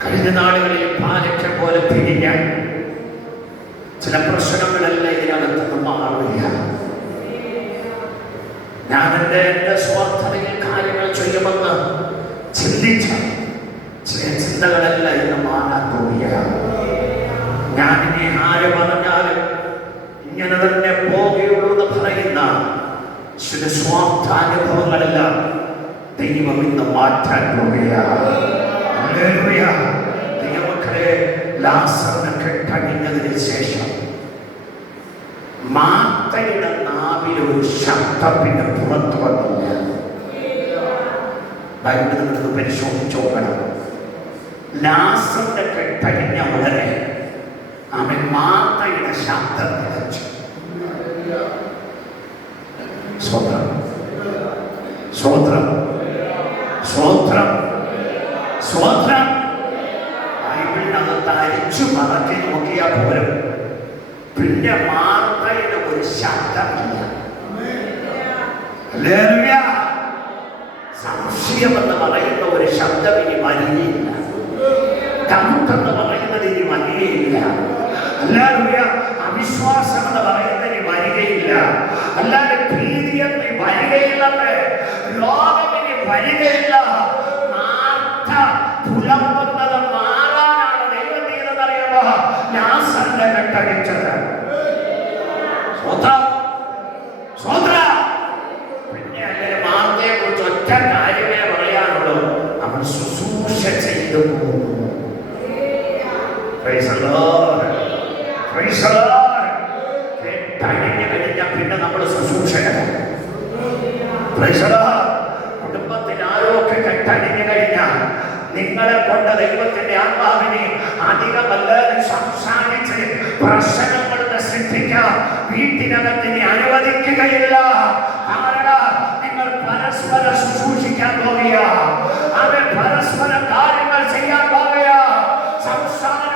കഴിഞ്ഞ നാളുകളിൽ പാലക്ക പോലെ പിരിഞ്ഞ ചില പ്രശ്നങ്ങളെല്ലാം ഇതിനകത്ത് മാറുകയാണ്. ഞാൻ എന്റെ സ്വാർത്ഥതയിൽ കാര്യങ്ങൾ ചെയ്യുമെന്ന് ചിന്തിച്ച ചില ചിന്തകളെല്ലാം ഇന്ന് മാറാൻ പോവുകയാണ്. ഞാനിനി ആര് പറഞ്ഞാലും ഇങ്ങനെ തന്നെ പോവുകയുള്ളൂ എന്ന് പറയുന്ന ചില സ്വാർത്ഥാനുഭവങ്ങളെല്ലാം ദൈവം ഇന്ന് മാറ്റാൻ പോവുകയാണ്. ദൈവമക്കളെ, ലാസറിനെ കെട്ടഴിഞ്ഞതിന് ശേഷം മാർത്തയുടെ നാവിൽ ഒരു ശബ്ദം പിന്നെ പുറത്തു വന്നില്ല. ബൈബിൾ നിങ്ങൾക്ക് പരിശോധിച്ചു നോക്കണം. ലാസറിനെ കെട്ടഴിഞ്ഞ ഉടനെ അവൻ മാർത്തയുടെ ശബ്ദം നിലച്ചു. സ്വതന്ത്രം സ്വതന്ത്രം സ്വതന്ത്രം സ്വതന്ത്രം. ബൈബിളിനകത്ത് അരിച്ചു മറക്കി നോക്കിയാൽ പോലും പിന്നെ മാർത്തയുടെ ഒരു ശബ്ദമില്ല. സംശയമെന്ന് പറയുന്ന ഒരു ശബ്ദം ഇനി വരികയില്ല. കമുട്ടെന്ന് പറയുന്നത് ഇനി വരികയില്ല. അവിശ്വാസം എന്ന് പറയുന്നത് ഇനി വരികയില്ല. അല്ലാതെ ഭീതിയെന്ന് വരികയില്ലെന്ന്, ലോകമിനി വരികയില്ല. മാർത്ത പുലമ്പുന്നത് മാറാനാണ് ദൈവം ചെയ്തതറിയുമോ? ലാസറിനെ കെട്ടടിച്ചത്. പിന്നെ അങ്ങനെ മാർത്തയെ കുറിച്ച് ഒറ്റ കാര്യമേ പറയാനുള്ളൂ, അവൻ ശുശ്രൂഷ ചെയ്തു പോകുന്നു. കെട്ടഴിഞ്ഞു കഴിഞ്ഞാൽ പിന്നെ നമ്മൾ ശുശ്രൂഷകരാണ്. കുടുംബത്തിൽ ആരോഗ്യം കെട്ടഴിഞ്ഞു കഴിഞ്ഞാൽ നിങ്ങളെ കൊണ്ട് ദൈവത്തിന്റെ ആത്മാവിനെ അധികമല്ലാതെ സംസാരിച്ച് പ്രശ്നങ്ങളുടെ സൃഷ്ടിക്കാൻ വീട്ടിനകത്തിന് അനുവദിക്കുകയില്ല. കാരണം നിങ്ങൾ പരസ്പരം ശുശ്രൂഷിക്കാൻ പോവുക, അത് പരസ്പര കാര്യങ്ങൾ ചെയ്യാൻ പോവുക. സംസാരമില്ല.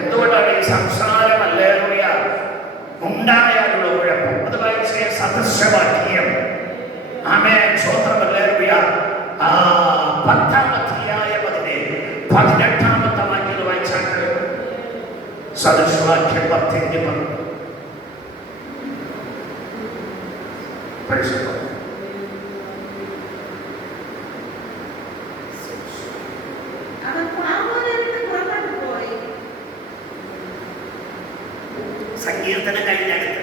എന്തുകൊണ്ടാണ് ഈ സംസാരമല്ലേ ഉണ്ടായാലുള്ള കുഴപ്പം? അത് വായിച്ച സദൃശവാക്യം. ആമേൻ, സ്വതന്ത്രമല്ലേ. 18-ാമത്തെ വാക്യം വായിച്ചാൽ സദൃശവാക്യം 10:10. സങ്കീർത്തനം കഴിഞ്ഞടുത്ത്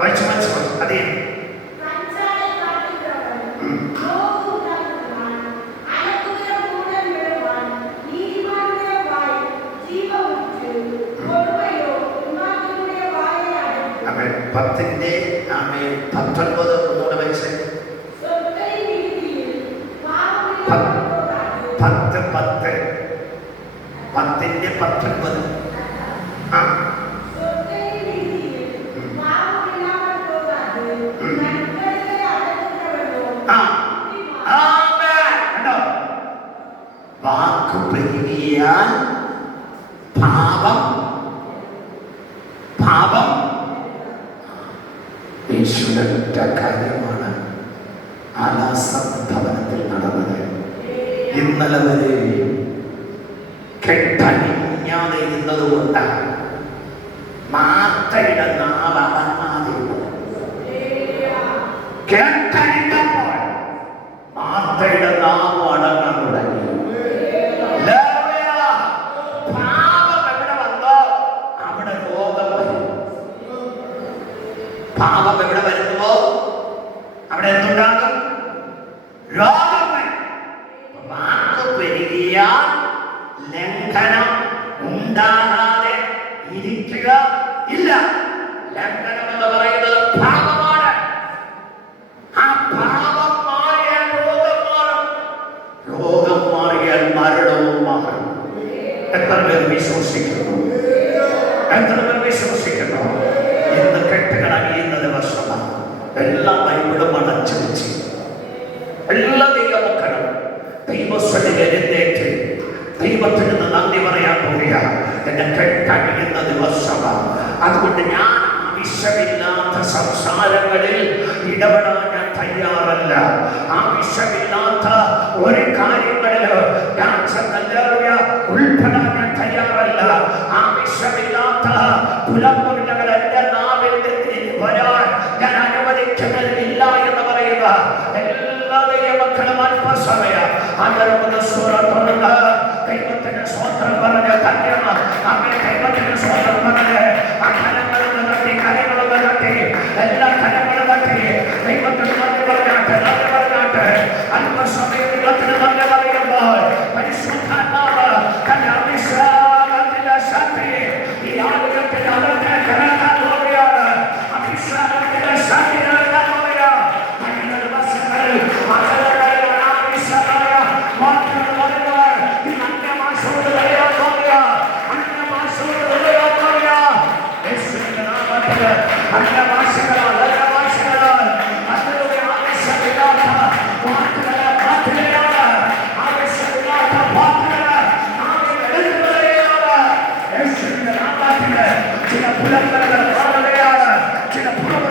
വായിച്ചു അതെ. പത്തിന്റെ 19 ഒന്നുകൂടെ വായിച്ചേ. 10ന്റെ 19. വാക്കു പെരുകിയാൽ പാപം യേശുവിന്റെ കാര്യമാണ് ആലാസഭവനത്തിൽ നടന്നത്. ഇന്നലെ വരെ കെട്ടണിഞ്ഞാതെ ഇരുന്നതുകൊണ്ട് മാത്തയുടെ നാവ് അടങ്ങാതെയുള്ളത്. കേട്ടണിഞ്ഞപ്പോൾ മാത്തയുടെ നാവ് അടങ്ങാൻ തുടങ്ങി. പാപം എവിടെ വന്നോ അവിടെ രോഗം വരും. പാപം എവിടെ വരുന്നുവോ അവിടെ എന്തുണ്ടാകും? രോഗം വരും. വാക്ക് പെരുകിയാൽ ലംഘനം ഉണ്ടാകാതെ ഇരിക്കുക ഇല്ല. ലംഘനം എന്ന് പറയുന്നത് പാപമാണ്. ആ പാപം മാറിയാൽ രോഗം മാറും. രോഗം മാറിയാൽ മരണവും മാറും. എത്ര പേർ വിശ്വസിക്കുന്നു? എത്ര പേർ വിശ്വസിക്കുന്നു? ഇന്ന് കെട്ടുകളറിയുന്ന ദിവസമാണ്. എല്ലാ ബൈബിളും അടച്ചു വെച്ച് എല്ലാ ദൈവമക്കളും ദൈവസ്വത്തിൽ എഴുന്നേറ്റ് ദൈവത്തിന് നന്ദി പറയാൻ പോവുക. എന്നെ കെട്ടണിയുന്ന ദിവസമാണ്. അതുകൊണ്ട് ഞാൻ ആവശ്യമില്ലാത്ത സംസാരങ്ങളിൽ ഇടപെടാൻ ഞാൻ തയ്യാറല്ല. ആവശ്യമില്ലാത്ത ഒരു കാര്യങ്ങളിൽ ഞാൻ ഉൾപ്പെടാൻ ഞാൻ തയ്യാറല്ല. ആവശ്യമില്ലാത്ത പുലമ്പുകൾ എന്റെ നാവിൽ വരാൻ ഞാൻ അനുവദിക്കുന്നില്ല എന്ന് പറയുക. എല്ലാ ദൈവമക്കളും അല്പസമയം ദൈവത്തിന് സ്വന്തം പറഞ്ഞ ധന്യമാണ്. അങ്ങനെ ദൈവത്തിന് സ്വന്തം പറഞ്ഞ് ആ കലങ്ങളും തട്ടി എല്ലാ കലങ്ങളും തട്ടി ദൈവത്തിന് നന്ദി പറഞ്ഞാട്ട് അല്പസമയം ദൈവത്തിന് നന്ദി പറയുമ്പോൾ പരിശുദ്ധാത്മാവ് തന്റെ അഭിഷേകത്തിന്റെ ശക്തി ഈ ആളുകൾക്ക് അവരുടെ കിടക്കാൻ പോവുകയാണ്. അഭിഷേകത്തിന്റെ ശക്തി കിടക്കാൻ പോവുകയാണ്. ചില പുലർത്തലുകൾ ചില പുറം